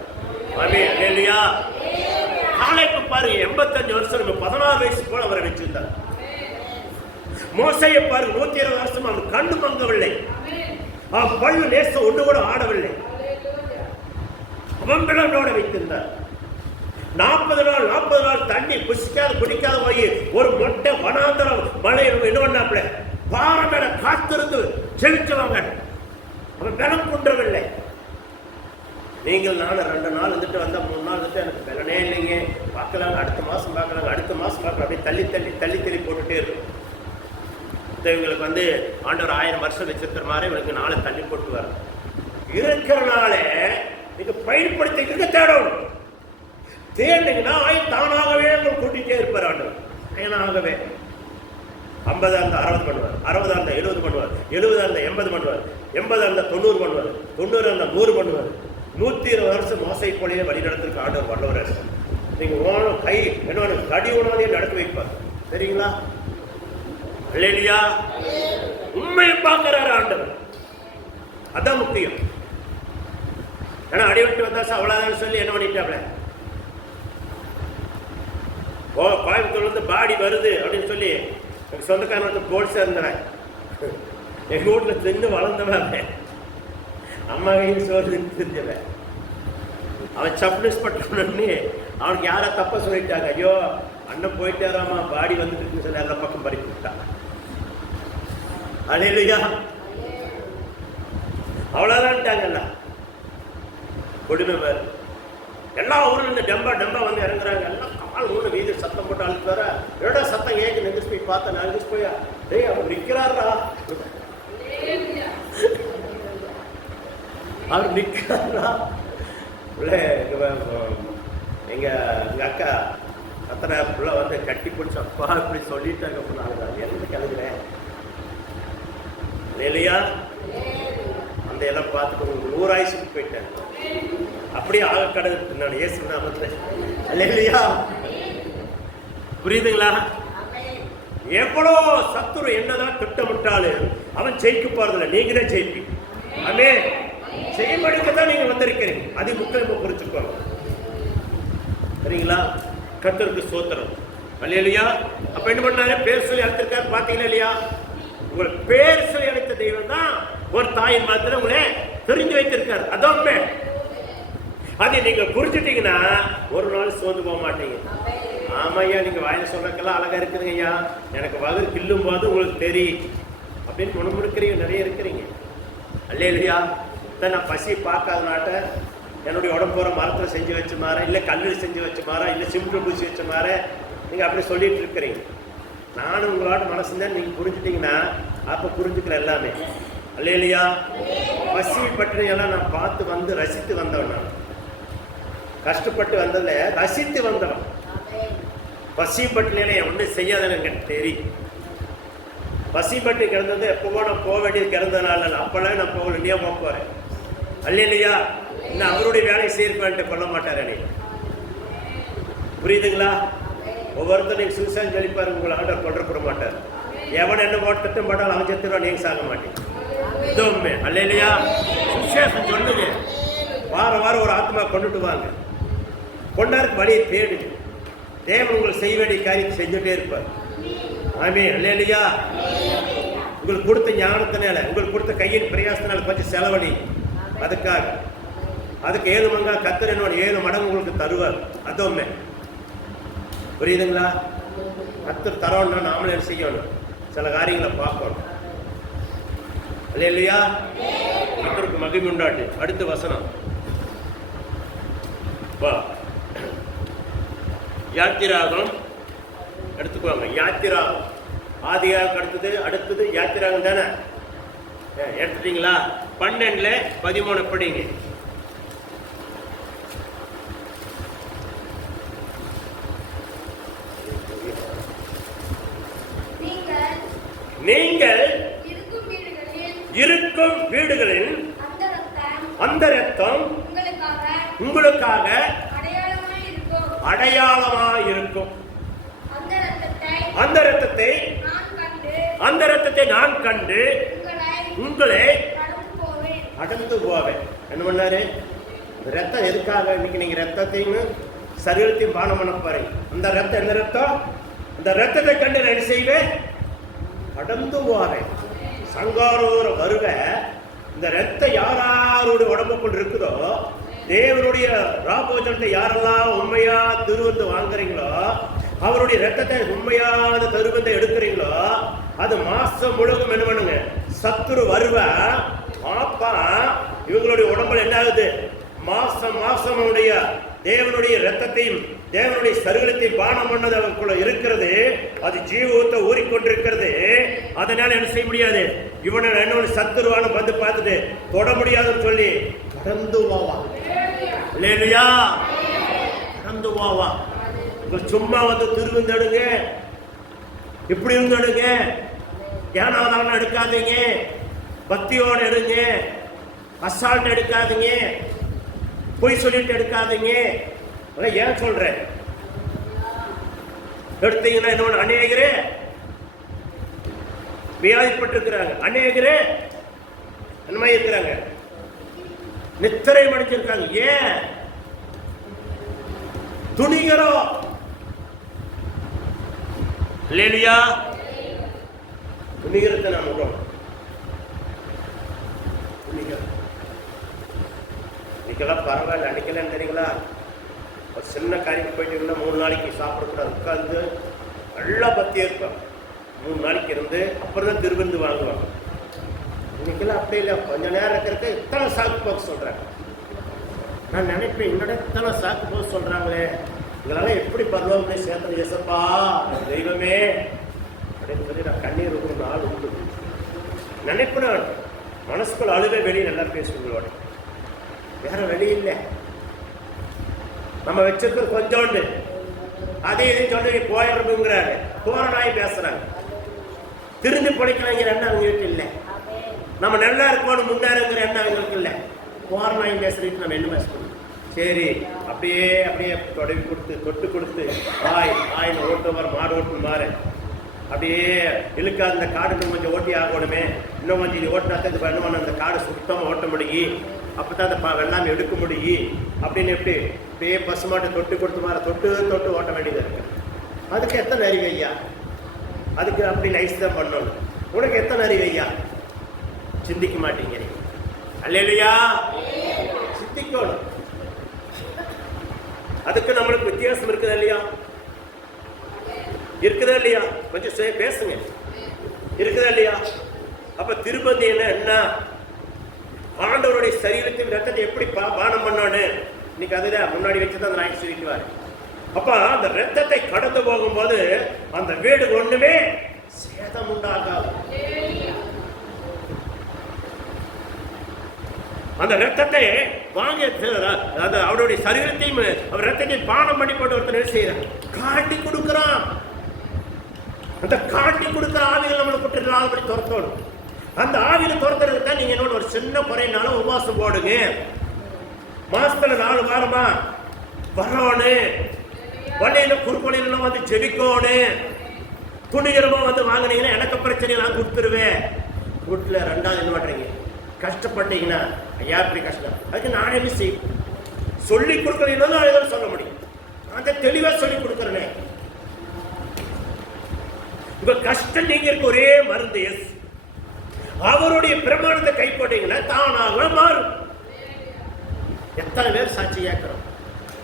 இல்லையா? காலைக்கு பாருங்க 85 வருஷம் 16 வயசு போல அவரை வச்சிருந்தார். மோசையை பாருங்க 120 வருஷம் அவன் கண்ணு மங்கவில்லை. அவன் பல்லு லேச ஒன்று கூட ஆடவில்லை. அவன் பிளனோட வைத்திருந்தார். 40 நாள் தண்ணி புசிக்காத குடிக்காத போய் ஒரு மொட்டை வனாந்தரம் மழை என்ன பண்ணாப்ல பாறை மேல காத்திருந்து செழிச்சவங்க. அவன் பலம் கொண்டவில்லை. நீங்கள் நானும் 2 நாள் வந்துட்டு வந்தா 3 நாள் வந்துட்டு எனக்கு பலனே இல்லைங்க, பார்க்கலாங்க, அடுத்த மாசம் பார்க்கலாம், அடுத்த மாசம் பார்க்கலாம், அப்படியே தள்ளி போட்டுட்டே இருக்கும். இவங்களுக்கு வந்து ஆண்டவர் 1000 வருஷம் வச்சிருக்கிற மாதிரி இவங்களுக்கு நாளை தள்ளி போட்டு வர இருக்கிறனால நீங்க பயன்படுத்திக்க தேடணும். தேடிங்கன்னா தானாகவே உங்களுக்கு கூட்டிகிட்டே இருப்பார் ஆண்டவர். தானாகவே 50 அந்த 60 பண்ணுவார், 60 அந்த 70 பண்ணுவார், 70 அந்த 80 பண்ணுவார், 80 அந்த 90 பண்ணுவார், 90 அந்த 100 பண்ணுவார். 120 வருஷம் மோசை போலயே வழி நடத்திருக்க ஆண்டவர் வல்லவர். நீங்க ஓனம் கை என்ன கடி உணவதையும் நடக்க வைப்பார். சரிங்களா? இல்லையா? உண்மையை பார்க்கிறார் ஆண்டவர். அதான் முக்கியம். ஏன்னா அடிவிட்டு வந்தா அவ்வளவுதான் சொல்லி என்ன பண்ணிட்டாப்ல, கோயம்புத்தூர் வந்து பாடி வருது அப்படின்னு சொல்லி எனக்கு சொந்தக்காரன் வந்து போல்ஸா இருந்தவன், எங்க வீட்டுல தின்னு வளர்ந்தவன், அம்மா கையில் சோறு தெரிஞ்சவன். அவன் சப்னிஸ் பட்டோன்னு அவனுக்கு யாரை தப்ப சொல்லிட்டாங்க. ஐயோ அண்ணன் போயிட்டாராமா பாடி வந்துட்டு சொல்லி எல்லா பக்கம் பறித்து விட்டான். அல்லேலூயா. அவ்வளவுதான்ட்டாங்கல்ல கொடுமை பேர். எல்லா ஊர்ல இருந்து டெம்பா வந்து இறங்குறாங்க. எல்லாம் கால் ஊர்ல வீதி சத்தம் போட்டு அழுத்து வர எடா சத்தம் ஏக்கு நெகிச்சு போய் பார்த்தா நான் நெகிச்சு போயா டேய் அவர் நிக்கிறாரா, அவர் நிக்கிறாரா. எங்க அக்கா அத்தனை பிள்ளை வந்து கட்டி பிடிச்ச அப்பா இப்படி சொல்லிட்டாங்க அப்படின்னாங்க. எந்த கிளம்புறேன் இல்லையா? அந்த எல்லாம் பார்த்துட்டு 100 ஆயுசுக்கு போயிட்டேன். அப்படியே ஆக கடவுள் நான் இயேசு நாமத்துல இல்லையா? புரியுதுங்களா? எவ்வளோ சத்துரு என்னதான் திட்டமிட்டாலும் அவன் ஜெயிக்க போறதில்லை, நீங்க தான் ஜெயிப்பீங்க. ஆமே செய்யப்படுக்கத்தான் நீங்க வந்திருக்கிறீங்க. அது முக்கியமா புரிச்சுக்கோங்க. சரிங்களா? கர்த்தருக்கு ஸ்தோத்திரம். அல்லேலூயா. அப்ப என்ன பண்ணாரு? பேர் சொல்லி அழைத்திருக்காரு. பாத்தீங்களா இல்லையா? உங்கள் பேர் சொல்லி அழைத்த தெய்வம் தான் ஒரு தாயின் மாத்திரம் உங்களை தெரிஞ்சு வைத்திருக்காரு. அதான் அதை நீங்க புரிஞ்சுட்டீங்கன்னா ஒரு நாள் சோர்ந்து போக மாட்டீங்க. ஆமையா நீங்க வாயில சொல்றதுக்கெல்லாம் அழகா இருக்குதுங்க ஐயா, எனக்கு வகர் கிள்ளும் போது உங்களுக்கு தெரியும் அப்படின்னு முணுமுணுக்கிறீங்க, நிறைய இருக்கிறீங்க. அல்லேலூயா. நான் பசி பார்க்காத நாட்டை என்னுடைய உடம்பு போகிற மரத்தில் செஞ்சு வச்ச மாற, இல்லை கல்லில் செஞ்சு வச்ச மாற, இல்லை சிமெண்ட் பூசி வச்ச மாற நீங்கள் அப்படி சொல்லிட்டு இருக்கிறீங்க. நானும் உங்களோட மனசு தான் நீங்கள் புரிஞ்சுட்டீங்கன்னா அப்போ புரிஞ்சுக்கிற எல்லாமே. அல்லையா? பசி பற்றியெல்லாம் நான் பார்த்து வந்து ரசித்து வந்தவன். நான் கஷ்டப்பட்டு வந்ததில் ரசித்து வந்தவன். பசி பட்டியல ஒன்றும் செய்யாதன்னு எனக்கு தெரியும். பசி பட்டி கிடந்தது எப்போ நான் போக வேண்டியது கிடந்தனால அப்போல்லாம் நான் போகல, இல்லையா போக போகிறேன். அல்லையா? இன்னும் அவருடைய வேலையை செய்யிருப்பான்ட்டு கொல்ல மாட்டார் நீ. புரியுதுங்களா? ஒவ்வொருத்தரும் நீங்கள் சுவிசாரம் சொல்லிப்பாரு, உங்களை ஆர்டர் கொண்டு மாட்டார். எவன் என்ன திட்டம் போட்டாலும் அவன் செத்துருவா, நீங்கள் சாக மாட்டேன். இதுவுமே அல்லையா? சுவிசேஷம் சொல்லுங்க. வாரம் வாரம் ஒரு ஆத்மா கொண்டுட்டு வாங்க. கொண்டாருக்கு வழியை தேடுங்க. தேவன் உங்களுக்கு செய்ய வேண்டிய காரியத்தை செஞ்சுட்டே இருப்பார். ஆமீன். அல்லையா? உங்களுக்கு கொடுத்த ஞானத்தினால, உங்களுக்கு கொடுத்த கையின் பிரயாசத்தினால கொஞ்சம் செலவழி. அதுக்கு 7 மங்கா கர்த்தர் என்னோட 7 மடங்கு உங்களுக்கு தருவார். அதுவுமே புரியுதுங்களா? கர்த்தர் தரோன்னா நாமளே என்ன செய்யணும்? சில காரியங்களை பார்க்கணும். அல்லையா? கர்த்தருக்கு மகிமை உண்டாட்டு. அடுத்த வசனம் வா. யாத்திராகம் எடுத்துக்குவாங்க. யாத்திராகம் ஆதியாக அடுத்தது யாத்திராகம் தானே. எடுத்துட்டீங்களா? 12:13 படிங்க. நீங்கள் இருக்கும் வீடுகளில் அந்த இரத்தம் உங்களுக்காக அடையாளமாக இருக்கும். அந்த இரத்தத்தை நான் கண்டு உங்களை அடர்ந்து போவேன். என்ன பண்ணாரு? ரத்தம் எதுக்காக? இன்னைக்கு நீங்க ரத்தத்தையும் சரீரத்தையும் பானம் பண்ண பாருங்க. அந்த ரத்தம் என்ன ரத்தம்? அந்த ரத்தத்தை கண்டு நான் என்ன செய்வேன்? கடந்து போவேன். சங்காரோர வருவ. இந்த ரத்தம் யாருடைய உடம்புக்குள் இருக்குதோ, தேவனுடைய ராபோஜனத்தை யாரெல்லாம் உண்மையா திருவந்து வாங்குறீங்களோ, அவருடைய ரத்தத்தை உண்மையான திருவந்தை எடுக்கிறீங்களோ, அது மாசம் முழுவதும் என்ன பண்ணுங்க? சத்துரு வருவ பாப்பா இவங்களுடைய உடம்புல என்ன ஆகுது? மாசம் அவனுடைய தேவனுடைய ரத்தத்தையும் தேவனுடைய சரீரத்தையும் பானம் பண்ணது அவருக்குள்ள இருக்கிறது. அது ஜீவத்தை ஊறிக்கொண்டிருக்கிறது. அதனால என்ன செய்ய முடியாது? இவனை என்னோட சத்துருவான வந்து பார்த்துட்டு தொட முடியாதுன்னு சொல்லி கடந்து போவா. இல்லையா? கடந்து போவா. சும்மா வந்து திருவிந்தெடுங்க, இப்படி இருந்தெடுங்க, ஏனாதாரம் எடுக்காதீங்க, பக்தியோடு எடுங்க, அசால்ட் எடுக்காதீங்க, பொய் சொல்லிட்டு எடுக்காதீங்க. ஏன் சொல்றேன்? எடுத்தீங்கன்னா என்ன? அநேகரே வியாதிப்பட்டிருக்கிறாங்க, அநேகரே என்னமா இருக்கிறாங்க, நித்திரை மடிச்சிருக்காங்க. ஏன்? துணிகிறோம். இல்லையா? துணிகிறத நான் விடுறோம். இன்னைக்கெல்லாம் பரவாயில்ல, அன்னைக்கெல்லாம் தெரியுங்களா? ஒரு சின்ன காரியம் போயிட்டீங்கன்னா 3 நாளைக்கு சாப்பிடக்கூடாது, உட்காந்து நல்லா பத்தியே இருப்பாங்க. 3 நாளைக்கு இருந்து அப்புறம் தான் திருவிந்து வாங்குவாங்க. இன்னைக்கெல்லாம் அப்படி இல்லை. கொஞ்ச நேரம் இருக்கிறதுக்கு இத்தனை சாக்கு போக்கு சொல்றாங்க. நான் நினைப்பேன், என்னோட இத்தனை சாக்கு போக்கு சொல்றாங்களே, இதெல்லாம் எப்படி பரவாயில்ல சேர்த்து ஏசப்பா தெய்வமே அப்படின்னு சொல்லி நான் கண்ணீர் ஒரு நாள் உண்டு நினைப்பு. நான் மனசுக்குள்ள அழுவே வெளியே நல்லா பேசுங்களோட, வேற வழி இல்லை. நம்ம வச்சிருக்கிறது கொஞ்சோண்டு, அதே இதுன்னு சொல்லி போயிடணுங்கிறாரு. போற நாய் பேசுறாங்க. திருந்து பிடிக்கலாங்கிற எண்ணம் அவங்க வீட்டு இல்லை. நம்ம நல்லா இருக்கணும் முன்னேறுங்கிற எண்ணம் அவங்களுக்கு இல்லை. போற நாய் பேசுறதுக்கு நம்ம என்ன பேசணும்? சரி, அப்படியே தொடவி கொடுத்து தொட்டு கொடுத்து ஆயின்னு ஓட்டு வர மாடு ஓட்டு மாறு அப்படியே இழுக்காது. அந்த காடு இன்னும் கொஞ்சம் ஓட்டி ஆகணுமே, இன்னும் கொஞ்சம் இது ஓட்டினா தான் இது பண்ணுவானு அந்த காடு சுத்தமாக ஓட்ட முடியும், அப்போ தான் அந்த வெள்ளாமை எடுக்க முடியும் அப்படின்னு எப்படி அப்படியே பசுமாட்டை தொட்டு கொடுத்து மாற தொட்டு ஓட்ட வேண்டியது இருக்கு. அதுக்கு எத்தனை அறிவு ஐயா? அதுக்கு அப்படி லைஸ் தான் பண்ணணும். உனக்கு எத்தனை அறிவு ஐயா? சிந்திக்க மாட்டீங்க. அல்லையா? சிந்திக்கணும். அதுக்கு நம்மளுக்கு வித்தியாசம் இருக்குதா இல்லையா? இருக்குதா இல்லையா? கொஞ்சம் பேசுங்க. இருக்குதா இல்லையா? அப்ப திருப்பதி என்ன ஆண்டவருடைய சரீரத்தின் ரத்தத்தை எப்படி பானம் பண்ணோன்னு இன்னைக்கு அதுதான் முன்னாடி வச்சுதான் அந்த நாய் சொல்லிக்குவார். அப்ப அந்த ரத்தத்தை கடந்து போகும்போது அந்த வீடு ஒண்ணுமே சேதம் உண்டாகாது. அந்த ரத்தத்தை வாங்கி அவருடைய சரீரத்தையும் அவர் ரத்தத்தை பானம் பண்ணி போட்டு ஒருத்தர் செய்யறான், காட்டி கொடுக்கிறான். அந்த காட்டி கொடுக்கிற ஆவிகள் நம்மளை குற்றப்படி துரத்தணும். அந்த ஆவியில துரத்துறதுக்கு தான் நீங்க என்னோட ஒரு சின்ன குறையினாலும் உபவாசம் போடுங்க. மாசத்துல 4 வாரமா வரணும், வழியில குறுக்கொலையில வந்து ஜெபிக்கணும், துணிகரமா வந்து வாங்கினீங்கன்னா எனக்கு பிரச்சனை நான் கொடுத்துருவேன். வீட்டுல 2வது என்ன பண்றீங்க, கஷ்டப்பட்டீங்கன்னா ஐயா இப்படி கஷ்டம், அதுக்கு நானே மிஸ் சொல்லி கொடுக்கறீங்கன்னா சொல்ல முடியும். அந்த தெளிவா சொல்லி கொடுக்கறனே. இப்ப கஷ்டம் நீங்க இருக்க ஒரே மருந்து எஸ், அவருடைய பிரமாணத்தை கைப்பற்றீங்கன்னா தானாக மாறும். எத்தனை பேர் சாட்சி கேட்கிறோம்,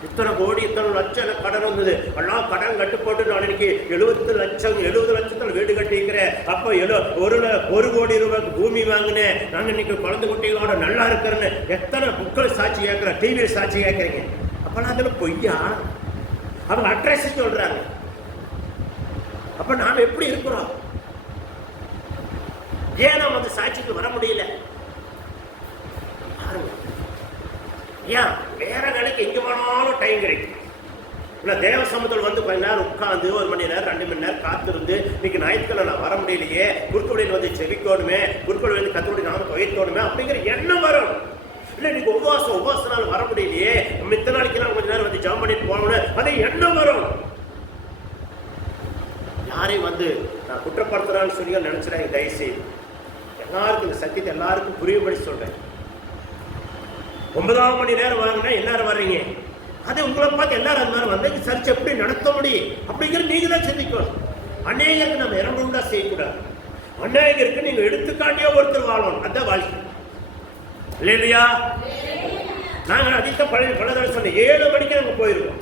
இத்தனை கோடி இத்தனை லட்சம் கடன் வந்தது, எல்லாம் கடன் கட்டு போட்டு நான் இன்னைக்கு 70 லட்சத்தில் வீடு கட்டிக்கிறேன். அப்போ 1 கோடி ரூபாய்க்கு பூமி வாங்கினேன், நாங்க இன்னைக்கு குழந்தை குட்டிகளோட நல்லா இருக்கிறேன்னு எத்தனை புக்கள் சாட்சி கேட்கிறோம், டிவியில் சாட்சி கேட்கறீங்க. அப்பெல்லாம் அதுல பொய்யா? அவங்க அட்ரஸ் சொல்றாங்க. அப்ப நாம எப்படி இருக்கிறோம்? ஏன் நாம் அந்த சாட்சிக்கு வர முடியல? ஏன் வேற வேலைக்கு எங்க வேணாலும் டைம் கிடைக்கும். இல்லை தேவ சமூகத்தில் வந்து கொஞ்ச நேரம் உட்காந்து 1 மணி நேரம் 2 மணி நேரம் காத்திருந்து இன்னைக்கு ஞாயிற்றுக்கிழமை நான் வர முடியலையே, குறுக்கொடையில் வந்து செவிக்கணுமே, குறுக்கொடை வந்து கத்தோடைய நாமத்தை உயர்த்தணுமே அப்படிங்கிற எண்ணம் வரும். இல்லை இன்னைக்கு உபவாசனால வர முடியலையே, மித்த நாளைக்கு நான் கொஞ்ச நேரம் வந்து ஜாம் பண்ணிட்டு போகணும், அது எண்ணம் வரும். யாரையும் வந்து நான் குற்றப்படுத்துறான்னு சொல்லி நினைச்சிடாங்க. தயவுசெய்து எல்லாருக்கும் இந்த சத்தியத்தை எல்லாருக்கும் புரியும்படி சொல்றேன். 9ஆம் மணி நேரம் வாங்கினா எல்லாரும் வர்றீங்க, அது உங்களை பார்த்து எல்லாரும் அந்த மாதிரி வந்து சர்ச்சை எப்படி நடத்த முடியும் அப்படிங்கிற நீங்க தான் சிந்திக்கணும். அநேகருக்கு நம்ம இறங்குண்டா செய்யக்கூடாது. அநேகருக்கு நீங்க எடுத்துக்காட்டியோ ஒருத்தர் வாழணும், அதான் வாழ்க்கை இல்லையா? நாங்கள் அதிக பல தடவை சொன்னேன், 7 மணிக்கு நம்ம போயிருக்கோம்.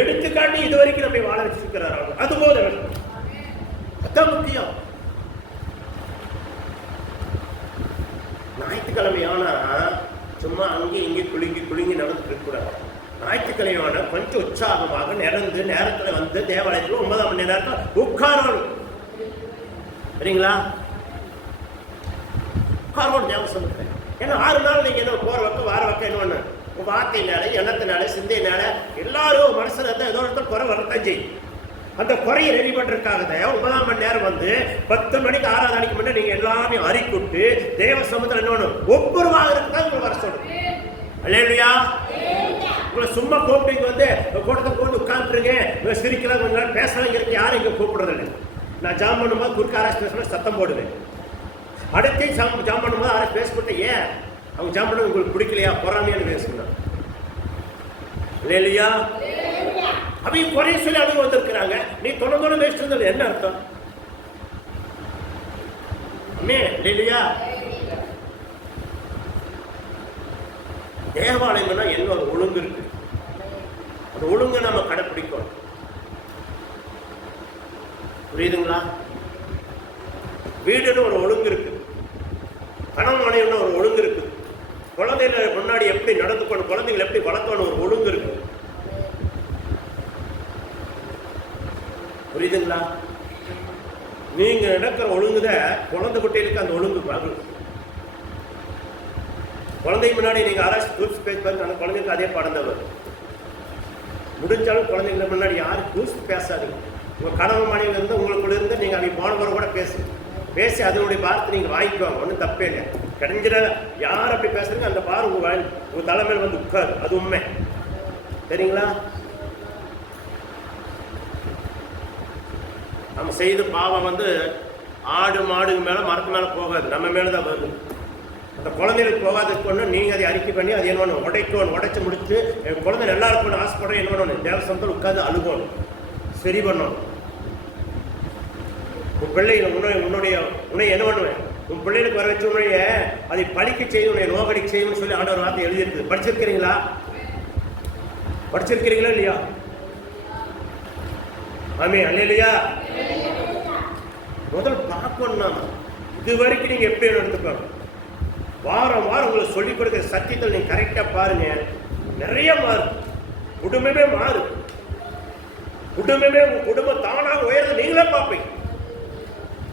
எடுத்துக்காட்டி இது வரைக்கும் நம்ம வாழ வச்சிருக்கிறார். அது போது அதான் முக்கியம். ஞாயிற்றுக்கிழமையானா சும்மா அங்கேயும் இங்கே குலுங்கி நடந்துட்டு இருக்கக்கூடாது. ஞாயிற்றுக்கிழமையான கொஞ்சம் உற்சாகமாக நிறந்து நேரத்தில் வந்து தேவாலயத்தில் 9ஆம் மணி நேரத்தில் உட்காரணும். சரிங்களா? உட்காரணும் தேவ சொல்லுங்க. ஏன்னா 6 நாள் நீங்க என்ன போற பக்கம் வார பக்கம் என்ன பண்ண வார்த்தையினால எண்ணத்தினால சிந்தையினால எல்லாரும் மனசுல ஏதோ ஒருத்தர் குறை வரத்தான் செய்யும். அந்த குறையை ரெடி பண்றதுக்காக தான் 9ஆம் மணி நேரம் வந்து 10 மணிக்கு 6ஆவது மணிக்கு முன்னாடி நீங்க எல்லாமே அறிக்கூட்டு தேவ சமூகத்தில் என்ன பண்ணணும், ஒப்புரவாகிறதுக்கு தான் உங்களை வர சொல்லணும். அல்லேலூயா. உங்களை சும்மா கூப்பிட்டு வந்து கூட்டத்தை போட்டு உட்காந்துருங்க, சிரிக்கலாம், கொஞ்ச நேரம் பேசலாங்கிறது யாரும் இங்கே கூப்பிடுறதில்லை. நான் ஜாம் பண்ணும்போது குறுக்க ஆராய்ச்சி பேசணும் சத்தம் போடுவேன். அடுத்து ஜாம் பண்ணும்போது ஆராய்ச்சி பேசப்பட்ட ஏன் அவங்க ஜாம் பண்ண உங்களுக்கு பிடிக்கலையா, பொறாமையான பேசணும் இல்லையா? அவங்க குறைய சொல்லி அவங்க வந்திருக்கிறாங்க, நீ தொடர்ந்து பேசுறது என்ன அர்த்தம்? இல்லையா? தேவாலயம்னா என்ன ஒரு ஒழுங்கு இருக்கு, அந்த ஒழுங்கை நம்ம கடைப்பிடிக்கணும். புரியுதுங்களா? வீடுன்னு ஒரு ஒழுங்கு இருக்கு, கணவன் மனைவின்னு ஒரு ஒழுங்கு இருக்கு, குழந்தைகளை முன்னாடி எப்படி நடந்துக்கணும், குழந்தைகளை எப்படி வளர்க்கணும் ஒரு ஒழுங்கு இருக்கு. புரியுதுங்களா? நீங்க நடக்கிற ஒழுங்குத குழந்தை குட்டைகளுக்கு அந்த ஒழுங்கு பார்க்கணும். குழந்தை முன்னாடி நீங்க ஆராய்ச்சி டூல்ஸ் பேச பாருங்க, அந்த குழந்தைக்கு அதே பாடம் தான் வரும். முடிஞ்சாலும் குழந்தைங்க முன்னாடி யாரும் டூல்ஸ் பேசாதீங்க. உங்க கணவன் மனைவில இருந்து உங்களுக்குள்ள இருந்து நீங்க அவங்க போனவரை கூட பேசி அதனுடைய பாரத்தை நீங்க வாங்கிக்குவாங்க, ஒன்றும் தப்பே இல்லை. கிடைஞ்சிட யார் அப்படி பேசுறீங்க அந்த பார் உங்க தலைமையில் வந்து உட்காரு, அது உண்மை. சரிங்களா? நம்ம செய்த பாவம் வந்து ஆடு மாடுங்க மேலே மரத்து மேலே போகாது, நம்ம மேலே தான் வருது. அந்த குழந்தைகளுக்கு போகாததுக்கு ஒன்று நீங்கள் அதை அறிக்கை பண்ணி அது என்ன பண்ணணும், உடைச்சு முடிச்சு என் குழந்தை நல்லா இருக்கணும் ஆசைப்படுறேன் என்ன பண்ணணும், தேவசனத்தில் உட்காந்து அழுகணும், சரி பண்ணணும். உன் பிள்ளைங்க உன்னை என்ன பண்ணுவேன், உன் பிள்ளைகளுக்கு வர வச்சு உன்னைய அதை படிக்க செய்யும், உன்னை நோக்கடிக்க செய்யும்னு சொல்லி ஆண்டவர் வார்த்தை எழுதியிருக்கு. படிச்சிருக்கிறீங்களா? படிச்சிருக்கிறீங்களா இல்லையா? ஆமே அல்லேலூயா. முதல் பார்க்கணும், நாம இது வரைக்கும் நீங்க எப்படி எடுத்துக்கணும். வாரம் வாரம் உங்களுக்கு சொல்லிக் கொடுக்குற சத்தியத்தில் நீங்க கரெக்டா பாருங்க, நிறைய மாறும். குடும்பமே மாறும். குடும்பமே உங்க குடும்பம் தானாக உயர்ந்து நீங்களே பார்ப்பீங்க.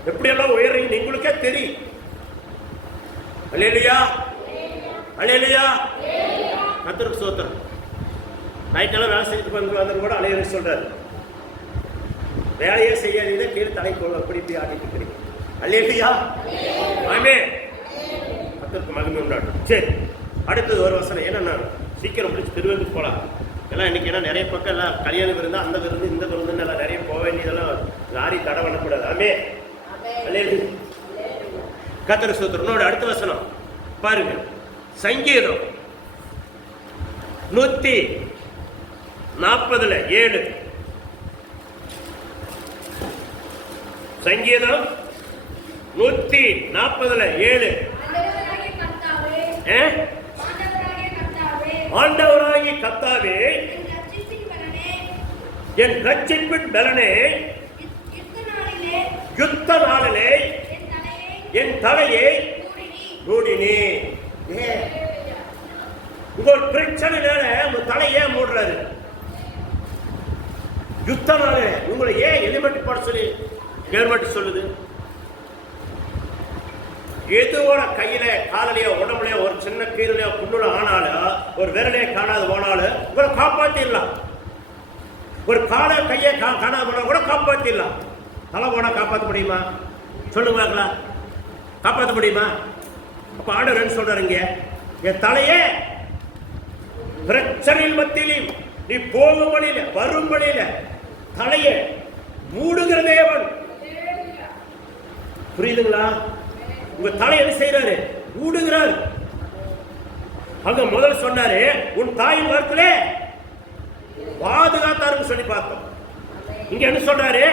எப்படியெல்லாம் உயர்றீங்க உங்களுக்கே தெரியும். அல்லேலூயா, அல்லேலூயா, கர்த்தருக்கு ஸ்தோத்திரம். நைட்டெல்லாம் வேலை செஞ்சுட்டு வந்து கூட அலையரை சொல்றாரு, வேலையே செய்யாதீங்க, கீழே தலை அப்படி ஆடிட்டு இருக்கிறீங்க. அல்லேலூயா, ஆமென். கர்த்தருக்கு மகிமை உண்டாட்டும். சரி, அடுத்தது ஒரு வசனம் என்னன்னா, சீக்கிரம் முடிச்சு திருவள்ளுக்கு போகலாம். எல்லாம் இன்னைக்கு என்ன நிறைய பக்கம் எல்லாம் கல்யாண விருந்து, அந்த விருந்து, இந்த விருந்துன்னு எல்லாம் நிறைய போக வேண்டியதெல்லாம் லாரி தடை பண்ணக்கூடாது. ஆமென். அல்லேலூயா, கர்த்தருக்கு ஸ்தோத்திரம். இன்னொரு அடுத்த வசனம் பாருங்க, சங்கீதம் 140:7. சங்கீதம் 140:7. ஆண்டவராகிய கர்த்தாவே, என் ரட்சிப்பின் பலனே, யுத்த நாளிலே என் தலையை மூடினே. உங்கள் பிரச்சனையினால உங்க தலையே மூடுறாரு. யுத்த நாளே உங்களை ஏன் எலிமெண்ட் போட சொல்லி கவர்மெண்ட் சொல்லுது? எதுவோட கையில காலிலையோ உடம்புலையோ ஒரு சின்ன கீரையோ புண்ணுல ஆனாலும், ஒரு விரலையே காணாது போனாலும் உங்களை காப்பாத்திடலாம். ஒரு காலை கையை காணாது போனா கூட காப்பாத்திடலாம். தலை போனா காப்பாற்ற முடியுமா? சொல்லுவாங்களா? காப்பாற்ற முடியுமா? அப்ப ஆண்டவர் என்ன சொல்றாருங்க, என் தலையே பிரச்சனையில் மத்தியிலும் நீ போகும் வழியில வரும் வழியில தலையை மூடுகிற தேவன். புரியுதுங்களா? உங்க தலை என்ன செய்யறாரு? மூடுகிறார். அங்க முதல் சொன்னாரு, உன் தாயின் வார்த்தையிலே பாதுகாத்தாருன்னு சொல்லி பார்த்தோம். இங்க என்ன சொல்றாரு?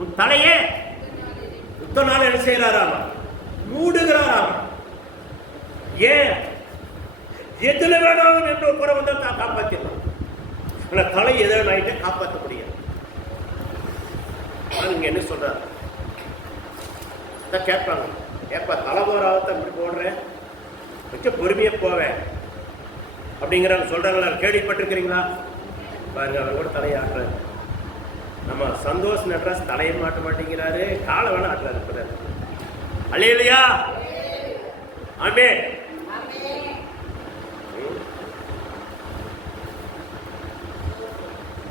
உன் தலையே யுத்த நாள் என்ன செய்யறாராமா? மூடுகிறாராமா. ஏன்? எதுல வேணாலும் என்று குறை வந்தால் காப்பாற்றிடலாம். ஆனா தலை எதிர ஆயிட்டு காப்பாற்ற முடியாது. இங்க என்ன சொல்றாரு? கேட்பாங்க, ஏப்பா தலை போராவத்தை அப்படி போடுறேன், கொஞ்சம் பொறுமையா போவேன் அப்படிங்கிறாங்க, சொல்றாங்களா? கேள்விப்பட்டிருக்கிறீங்களா? பாருங்க, அவர் கூட தலையாடுறாரு. நம்ம சந்தோஷ் நட்ராஜ் தலையை மாட்ட மாட்டேங்கிறாரு, காலை வேணா ஆட்டுறாரு. இருக்கிறாரு. அல்லேலூயா, ஆமென்.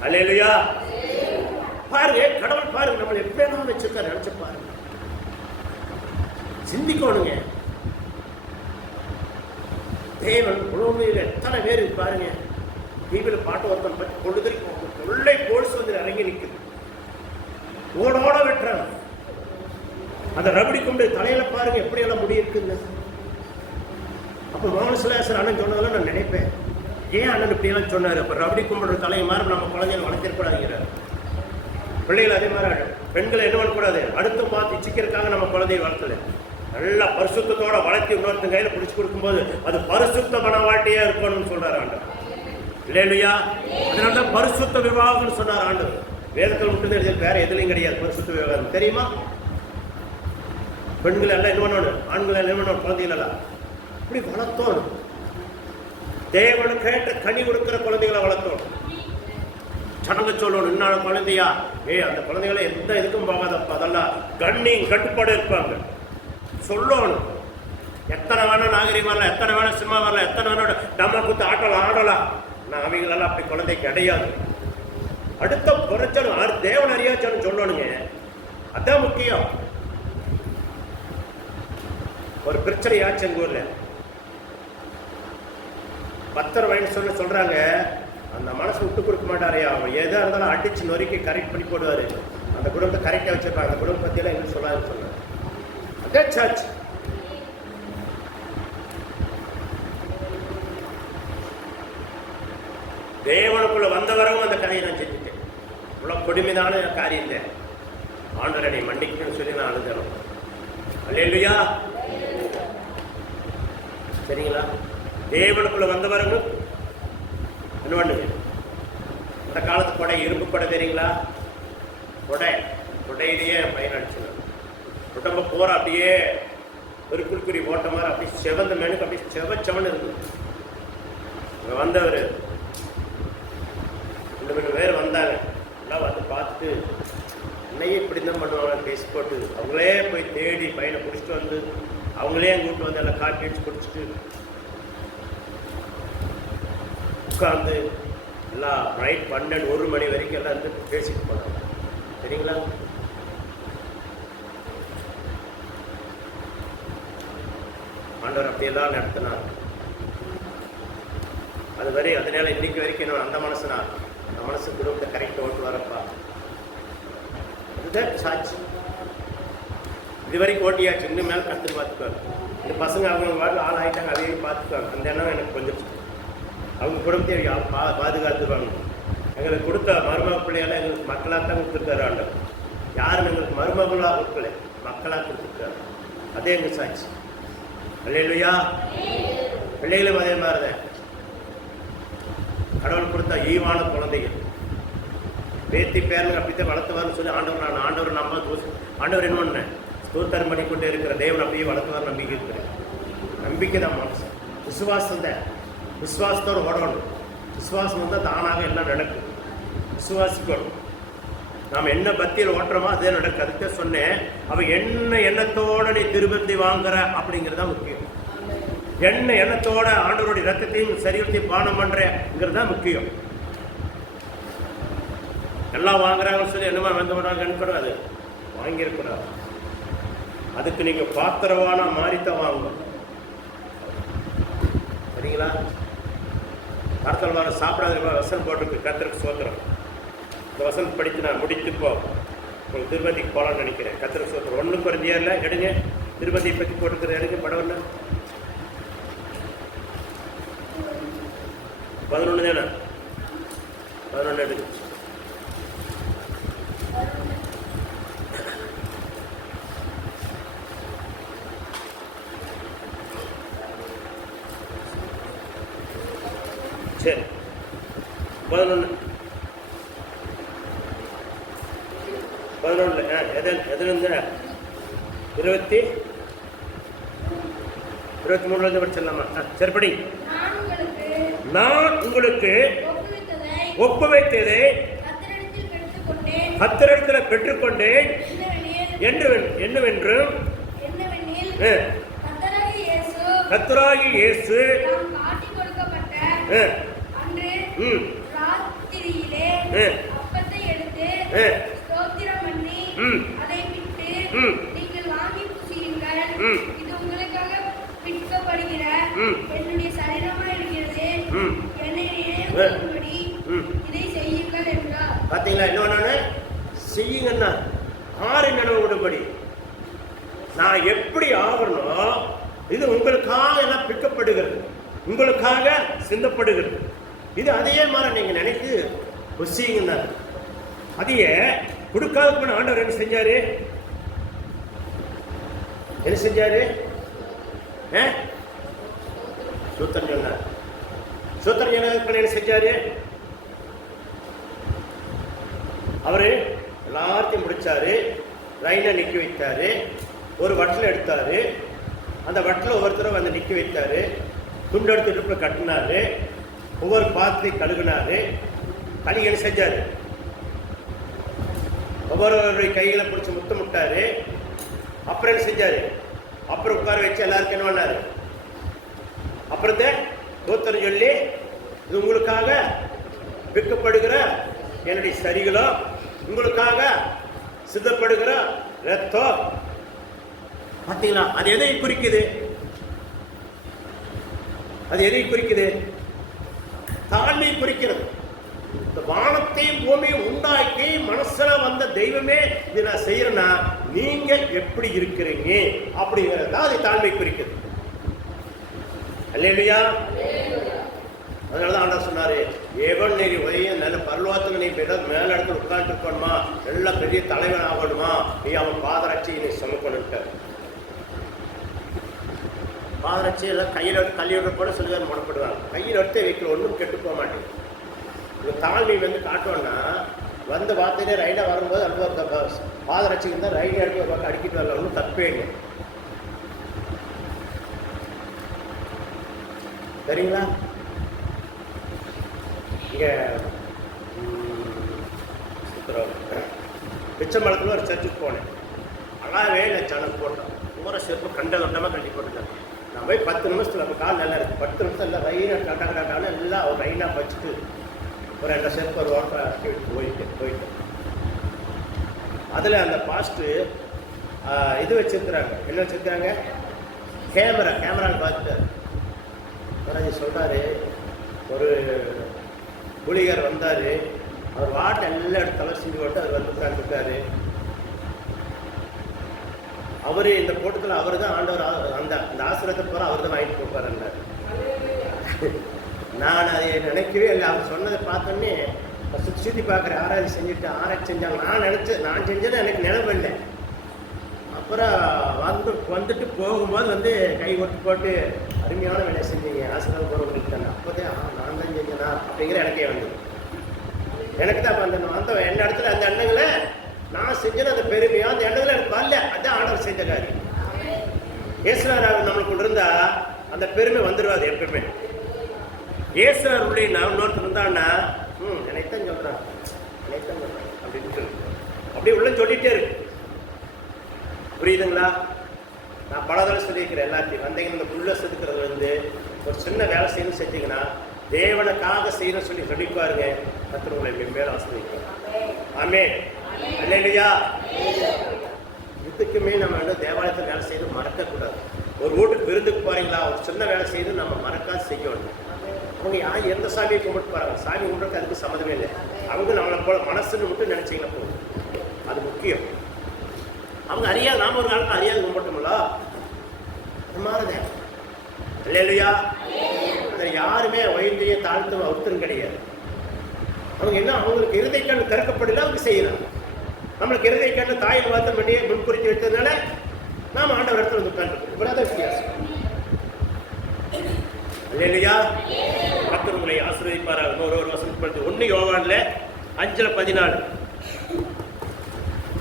அல்லேலூயா. பாருங்க, கடவுள் பாருங்க நம்மளை எப்படியெல்லாம் வச்சிருக்காரு, நினைச்சு பாருங்க, சிந்திக்கணுங்க. தேவன் உலகில் எத்தனை பேர் பாருங்க, டிவியில பாட்டு ஒருத்தன் பற்றி கொள்ளுதறி கொள்ளை போலீஸ் வந்து இறங்கி நிற்குது, ஓடோட வெட்டுறாங்க. அந்த ரபடி கொண்டு தலையில பாருங்க எப்படி எல்லாம் முடி இருக்குங்க. அப்ப மோகன்சுலேசர் அண்ணன் சொன்னதெல்லாம் நான் நினைப்பேன், ஏன் அண்ணன் இப்படி எல்லாம் சொன்னாரு? அப்ப ரபடி கும்பிடுற தலையை மாதிரி நம்ம குழந்தைகள் வளர்த்திருக்கூடாதுங்கிறார். பிள்ளைகள் அதே மாதிரி பெண்களை என்ன பண்ணக்கூடாது, அடுத்து பார்த்து இச்சிக்கிறதுக்காக நம்ம குழந்தையை வளர்த்தல, நல்லா பரிசுத்தத்தோட வளர்த்தி இன்னொருத்தன் கையில பிடிச்சு கொடுக்கும்போது அது பரிசுத்த மனவாட்டியா இருக்கணும்னு சொல்றாரு ஆண்டவர். இல்லையா? அதனாலதான் பரிசுத்த விவாகம்னு சொன்னார் ஆண்டவர். வேதத்தில் மட்டும் வேற எதுலையும் கிடையாது பரிசுத்த விவாகம். தெரியுமா? பெண்கள் எல்லாம் என்ன பண்ணணும், ஆண்கள் என்ன பண்ணணும், குழந்தைகள் எல்லாம் இப்படி வளர்த்தோம். தேவனு கேட்ட கனி கொடுக்கிற குழந்தைகளை வளர்த்தோம். சடங்கு சொல்லணும், இன்னால குழந்தையா, அந்த குழந்தைகளை எந்த இதுக்கும் போகாதப்பா, அதெல்லாம் கட்டுப்பாடு இருப்பாங்க. சொல்லணும். எத்தனை வேணா நாகரிகம் வரலாம், எத்தனை வேணா சினிமா வரலாம், எத்தனை வேணா நம்ம குத்து ஆடலாம். நான் அவங்களெல்லாம் அப்படி குழந்தை கிடையாது. அடுத்த புறச்சலும் தேவன் அறியாச்சலும் சொல்லணுங்க, அதான் முக்கியம். ஒரு பிரச்சனை ஆச்சு எங்க ஊர்ல, 10 வயசு சொல்றாங்க, அந்த மனசு விட்டு கொடுக்க மாட்டாரையா, அவன் எதா இருந்தாலும் அடிச்சு நொறுக்கி கரெக்ட் பண்ணி போடுவாரு, அந்த குடும்பத்தை கரெக்டா வச்சிருப்பாங்க, அந்த குடும்ப பத்தியெல்லாம் எங்களுக்கு சொல்லாதுன்னு சொன்னாங்க. அதே சர்ச். தேவனுக்குள்ள வந்தவரவும் அந்த கதையை நான் செஞ்சுட்டேன். இவ்வளவு கொடுமைதான காரியம் இல்லை, ஆண்டவரை நீ மன்னிக்கணும்னு சொல்லி நான் அழுதணும். அல்லேலூயா. சரிங்களா? தேவனுக்குள்ள வந்தவர்களும் என்ன பண்ணுங்க, அந்த காலத்து கொடை, இரும்பு கொடை தெரியுங்களா? கொடையிலேயே பையன் அடிச்சுங்க, உடம்ப போற அப்படியே ஒரு குறுக்குறி ஓட்ட மாதிரி அப்படியே செவந்த மேனுக்கு அப்படியே செவச்சவன்னு இருந்தது. அங்கே வந்தவர் 2-3 பேர் வந்தாங்க. எல்லாம் வந்து பார்த்துட்டு என்னையே இப்படி தான் பண்ணுவாங்க டெஸ்ட் போட்டு அவங்களே போய் தேடி பையனை பிடிச்சிட்டு வந்து அவங்களே கூப்பிட்டு வந்து எல்லாம் காப்பி அடிச்சு குடிச்சிட்டு உட்காந்து எல்லாம் நைட் 12-1 மணி வரைக்கும் எல்லாம் வந்து பேசிட்டு போனாங்க. சரிங்களா? ஆண்டவர் அப்படியெல்லாம் நடத்தினார். அது வரை அதனால இன்னைக்கு வரைக்கும் என்னோட அந்த மனசுனா அந்த மனசு குடும்பத்தை கரெக்டாக ஓட்டு வரப்பா. அதுதான் சாட்சி. இது வரைக்கும் ஓட்டியாச்சு. இன்னும் மேலே கற்று பார்த்துக்குவாங்க. இந்த பசங்க அவங்க வாட்டில் ஆள் ஆகிட்டாங்க. அதையும் பார்த்துக்குவாங்க. அந்த எண்ணம் எனக்கு கொஞ்சம் அவங்க குடும்பத்தை பாதுகாத்துக்குவாங்க. எங்களுக்கு கொடுத்த மருமக பிள்ளையெல்லாம் எங்களுக்கு மக்களாக தான் கொடுத்துருக்காரு ஆண்டவர். யாரும் எங்களுக்கு மருமகளாக கொடுக்கல, மக்களாக கொடுத்துருக்காரு. அதே எங்கள் சாட்சி. அல்லேலூயா. பிள்ளைகளும் அதே மாதிரி தான் கடவுள் கொடுத்த ஈவான குழந்தைகள் பேத்தி பேரனுங்க அப்படித்தான் வளர்த்துவார்னு சொல்லி ஆண்டவர் நம்ம ஆண்டவர் என்ன பண்ண ஸ்தோத்திரம் பண்ணி கொண்டே இருக்கிற தேவன் அப்படியே வளர்த்துவார் நம்பிக்கை இருக்கிறேன். நம்பிக்கை தான் மனுஷன். விசுவாசம் தான். விசுவாசத்தோடு ஓடணும். விசுவாசம் வந்தால் தானாக எல்லாம் நடக்கும். விசுவாசிக்கணும். நாம் என்ன பக்தியில் ஓட்டுறோமோ அதே நடக்கும். அதுக்கே சொன்னேன், அவன் என்ன எண்ணத்தோடு நீ திருப்பதி வாங்குற அப்படிங்கிறது தான் முக்கியம். என்ன எண்ணத்தோட ஆண்டவருடைய ரத்தத்தையும் சரீரத்தையும் பானம் பண்ணுறேங்கிறது தான் முக்கியம். எல்லாம் வாங்குறாங்கன்னு சொல்லி என்னமா வந்து விடாங்கன்னு அது வாங்கியிருக்கூடாது. அதுக்கு நீங்கள் பாத்திரவானா மாறித்தான் வாங்கணும். சரிங்களா? வார்த்தை வாரம் சாப்பிடாத வசனம் போட்டிருக்கு. கர்த்தருக்கு சோத்திரம். இந்த வசனம் படித்து நான் முடித்துப்போ உங்களுக்கு திருப்பதிக்கு போகலான்னு நினைக்கிறேன். கர்த்தருக்கு சோத்திரம். 1 குறைஞ்சியாரில் எடுங்க. திருப்பதியை பற்றி போட்டுக்கிற எடுங்க. படம் 11 தானே? 11 எடுங்க. சரி, 11 எதுலேருந்து 23 படிச்சிடலாமா? சரி படி. நான் உங்களுக்கு ஒப்பு வைத்ததை கர்த்தரிடத்தில் பெற்றுக்கொண்டேன் என்னவென்றும் கர்த்தராகிய இயேசு பார்த்தீங்களா? இன்னொன்னு செய்யுங்கன்னா 6 நினைவுபடி நான் எப்படி ஆகணும். இது உங்களுக்காக எல்லாம் பிற்கப்படுகிறது, உங்களுக்காக சிந்தப்படுகிறது. இது அதையே மாதிரி நீங்க நினைத்து செய்யுங்கன்னா அதையே கொடுக்காத ஆண்டவர் என்ன செஞ்சாரு? என்ன செஞ்சாரு? சூத்திரம் சொன்னார். சூத்திரம் என்ன செஞ்சாரு? அவரு எல்லாத்தையும் முடிச்சாரு. லைனை நிற்க வைத்தாரு. ஒரு வட்டில் எடுத்தாரு. அந்த வட்டில் ஒவ்வொருத்தரும் வந்து நிற்க வைத்தாரு. துண்டு எடுத்து இடுப்புல கட்டினாரு. ஒவ்வொரு பாத்திரையும் கழுகுனாரு. கழுகி என்ன செஞ்சாரு? ஒவ்வொரு கைகளை பிடிச்சி முத்தமிட்டாரு. அப்புறம் என்ன செஞ்சாரு? அப்புறம் உட்கார வச்சு எல்லாருக்கும் என்ன பண்ணாரு? அப்புறத்தை தோத்தர் சொல்லி இது உங்களுக்காக விற்கப்படுகிற என்னுடைய சரிகளோ, உங்களுக்காக சித்தப்படுகிற ரத்தம். பார்த்தீங்களா? அது எதை குறிக்குது? அது எதை குறிக்குது? தாழ்மை குறிக்கிறது. இந்த வானத்தையும் பூமியும் உண்டாக்கி மனசுல வந்த தெய்வமே இதை நான் செய்யறேன்னா நீங்க எப்படி இருக்கிறீங்க அப்படிங்கிறது தான் அது தாழ்மை குறிக்குது. அல்லேலூயா. அதனாலதான் ஆண்டவர் சொன்னாரு, ஏவன் நீ உதய நல்ல பரலோகத்துக்கு நீ மேல இடத்துல உட்கார்ந்து இருக்கணுமா, நல்ல பெரிய தலைவன் ஆகணுமா, நீ அவன் பாதரட்சி நீ சுமக்கணுன்ட்டு. பாதரட்சி எல்லாம் கையில் கல்லியோட கூட சில பேர் முடப்படுவாங்க. கையில் எடுத்து வைக்கல, ஒன்றும் கெட்டு போக மாட்டேங்குது. இந்த தாழ்மை வந்து காட்டோன்னா வந்து வார்த்தையிலே ரைடாக வரும்போது அந்த பாதரட்சிக்கு இருந்தால் ரைடு எடுத்து ஒரு பக்கம் அடிக்கிட்டு வரல, ஒன்றும் தப்பே இல்லை. சரிங்களா? இங்கே பிச்சம்பலத்தில் ஒரு சர்ச்சுக்கு போனேன். அழகாவே இல்லை சேனல் போட்டோம். ஊரை செருப்பு கண்ட தொட்டமாக கட்டி போட்டுட்டாங்க. நான் போய் 10 நிமிஷத்தில் அப்போ கால் நல்லா இருக்குது. 10 நிமிஷம் இல்லை ரைனாக கட்டாக்கட்டான்னு எல்லாம் ஒரு ரைனாக வச்சுட்டு ஒரு 2 செருப்பு ஒரு ஓட்டை போயிட்டு அதில் அந்த பாஸ்ட்டு இது வச்சுருக்குறாங்க. என்ன வச்சுருக்குறாங்க? கேமரான்னு பார்த்துட்டார். மகாராஜி சொல்கிறாரு, ஒரு புலிகர் வந்தார், அவர் வாட்டை எல்லாம் எடுத்து தலை செஞ்சு போட்டு அவர் வந்து உட்காந்துருக்காரு. அவர் இந்த கூட்டத்தில் அவர் தான் ஆண்டவர், அந்த ஆசிரியத்தை போகிற அவர் தான் வாங்கிட்டு போப்பாருன்னார். நான் அதை நினைக்கவே இல்லை. அவர் சொன்னதை பார்த்தோன்னே சுற்றி பார்க்குறேன். ஆராய்ச்சி செஞ்சாங்க. நான் செஞ்சேன்னு எனக்கு நினைவு இல்லை. அப்புறம் வந்துட்டு போகும்போது வந்து கை போட்டு அருமையான வேலையை செஞ்சீங்க, ஆசிரியர் போகிறவங்களுக்கு தானே. அப்போதான் நான் தான் செஞ்சேனா அப்படிங்கிற எனக்கே வந்தது. எனக்கு தான் அந்த என்ன இடத்துல அந்த எண்ணங்களை நான் செஞ்சேன்னு அந்த பெருமையாக அந்த எண்ணங்களை எனக்கு வரல. அதுதான் ஆண்டவர் செஞ்ச காரியம். இயேசுநாதர் நம்மளுக்குள்ள இருந்தால் அந்த பெருமை வந்துடுவாது எப்பவுமே. இயேசுநாதருடைய இன்னொருத்தர் இருந்தான்னா என்னைத்தான் சொல்கிறான் அப்படின்ட்டு அப்படியே உள்ள சொல்லிகிட்டே இருக்கு. புரியுதுங்களா? நான் பல தடவை சொல்லியிருக்கிறேன் எல்லாத்தையும். வந்தீங்கன்னா இந்த உள்ள செதுக்கிறது வந்து ஒரு சின்ன வேலை செய்யணும்னு செஞ்சீங்கன்னா தேவனுக்காக செய்யணும்னு சொல்லி பாருங்க. கர்த்தர் உங்களை மென்மேலும் ஆசீர்வதிப்பார். ஆமென். அல்லேலூயா. இதுக்குமே நம்ம வந்து தேவாலயத்தில் வேலை செய்யணும் மறக்கக்கூடாது. ஒரு வீட்டுக்கு விருந்துக்கு போறீங்களா, ஒரு சின்ன வேலை செய்து நம்ம மறக்காது செய்யணும். அவங்க யார் எந்த சாமியை கும்பிட்டு போகிறாங்க, சாமி கும்பிட்றதுக்கு அதுக்கு சம்மந்தமே இல்லை. அவங்க நம்மளை போல மனசுன்னு மட்டும் நினச்சிங்கன்னா போதும். அது முக்கியம். அவங்க அறியாது, நாம ஒரு காலத்தில் அறியாது கும்பிட்டோம்ல, அது மாறுதே. அல்லேலூயா. அதில் யாருமே வயதையும் தாழ்த்து ஒருத்தரும் கிடையாது. அவங்க என்ன, அவங்களுக்கு இருதை கண்ணு திறக்கப்படல, அவங்க செய்யறாங்க. நம்மளுக்கு இருதை கண்ணு தாயில் வார்த்தை பண்ணியே முன்குறித்து வைத்ததுனால நாம் ஆண்டவர் இடத்துல வந்து உட்காந்துருக்கோம். இவ்வளோதான் வித்தியாசம். அல்லேலூயா. கர்த்தர் உங்களை ஆசீர்வதிப்பாராக. இன்னொரு வசனம் படித்து 1 யோவான்ல 5:14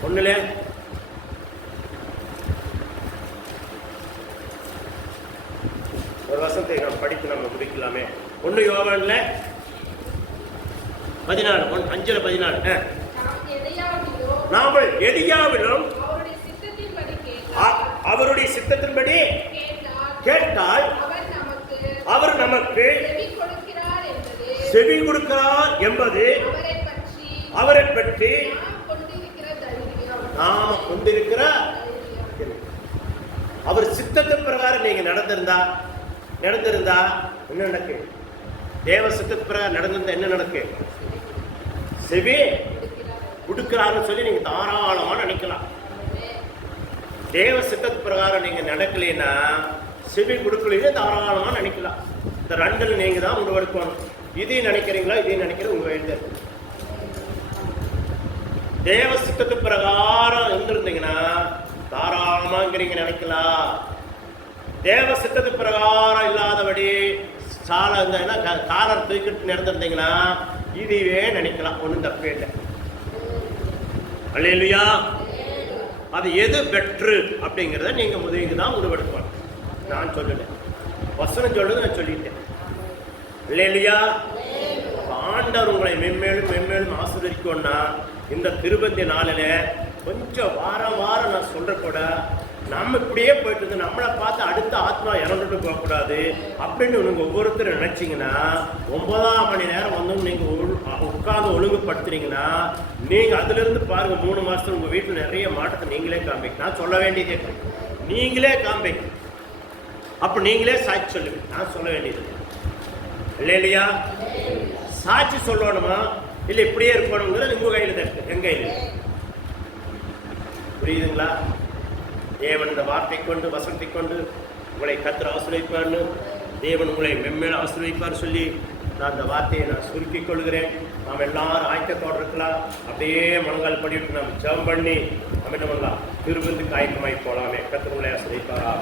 1ல ஒரு வசனத்தை நாம் படித்து நம்ம முடிக்கலாமே. 1 யோவான்ல 14 5:14 நாங்கள் எதையாவிலும் அவருடைய சித்தத்தின்படி கேட்டால் அவர் நமக்கு செவி கொடுக்கிறார் என்பது அவரை பற்றி நாம கொண்டிருக்கிற. அவர் சித்தத்தின் பிரகாரம் நீங்க நடந்திருந்தா என்ன நடக்கு? தேவ சித்தத்தின் பிரகாரம் நடந்திருந்தா என்ன நடக்கு? செவி கொடுக்கிறாருன்னு சொல்லி நீங்க தாராளமா நினைக்கலாம். தேவ சித்தத்தின் பிரகாரம் நீங்க நடக்கலைன்னா செவி கொடுக்கலையே தாராளமா நினைக்கலாம். இந்த 2 நீங்க தான் முடிவெடுக்கணும். இதையும் நினைக்கிறீங்களா, இதையும் நினைக்கிற உங்க எழுத. தேவ சித்தத்தின் பிரகாரம் இருந்திருந்தீங்கன்னா தாராளமாங்கிறீங்க நினைக்கலாம். தேவ சித்தத்தின் பிரகாரம் இல்லாதபடி சாலை இருந்தாங்கன்னா காலர் தூக்கிட்டு நடந்திருந்தீங்கன்னா இதுவே நினைக்கலாம். ஒன்றும் தப்பே இல்லை. அல்லேலூயா. அது எது பெட்ரு அப்படிங்கிறத நீங்க முதலிங்க தான் முடிவெடுக்கணும். நான் சொல்லலை, வசனம் சொல்லுது, நான் சொல்லிட்டேன். அல்லேலூயா. ஆண்டவர் உங்களை மென்மேலும் ஆசீர்வதிக்கணும்னா இந்த திருப்பந்தி நாளில் கொஞ்சம் வாரம் நான் சொல்ற கூட நம்ம இப்படியே போயிட்டு இருந்து நம்மளை பார்த்து அடுத்த ஆத்மா இறந்துட்டு போகக்கூடாது அப்படின்னு நீங்கள் ஒவ்வொருத்தரும் நினைச்சிங்கன்னா 9ஆம் மணி நேரம் வந்து நீங்கள் உட்கார்ந்து ஒழுங்குபடுத்துறீங்கன்னா நீங்கள் அதிலிருந்து பாருங்க 3 மாதத்துல உங்கள் வீட்டில் நிறைய மாற்றத்தை நீங்களே காமிக்க. நான் சொல்ல வேண்டியதே நீங்களே காமிக்க. அப்போ நீங்களே சாட்சி சொல்லுங்க, நான் சொல்ல வேண்டியது இல்லையா? சாட்சி சொல்லணுமா இல்லை இப்படியே இருக்கணுங்கிறது உங்கள் கையில் தான் இருக்கு, என் கையில். புரியுதுங்களா? தேவன் இந்த வார்த்தை கொண்டு வசனத்தை கொண்டு உங்களை கர்த்தர் ஆசீர்வதிப்பார்னு, தேவன் உங்களை மென்மேல் ஆசீர்வதிப்பார் சொல்லி நான் அந்த வார்த்தையை நான் சுருக்கிக் கொள்கிறேன். நாம் எல்லாரும் ஆயத்தத்தோடு இருக்கலாம். அப்படியே முழங்கால் படிவிட்டு நாம் ஜெபம் பண்ணி நம்ம என்ன பண்ணலாம், திருவிருந்துக்கு ஆயத்தமாய் போகலாமே. கர்த்தர் உங்களை ஆசீர்வதிப்பாரா.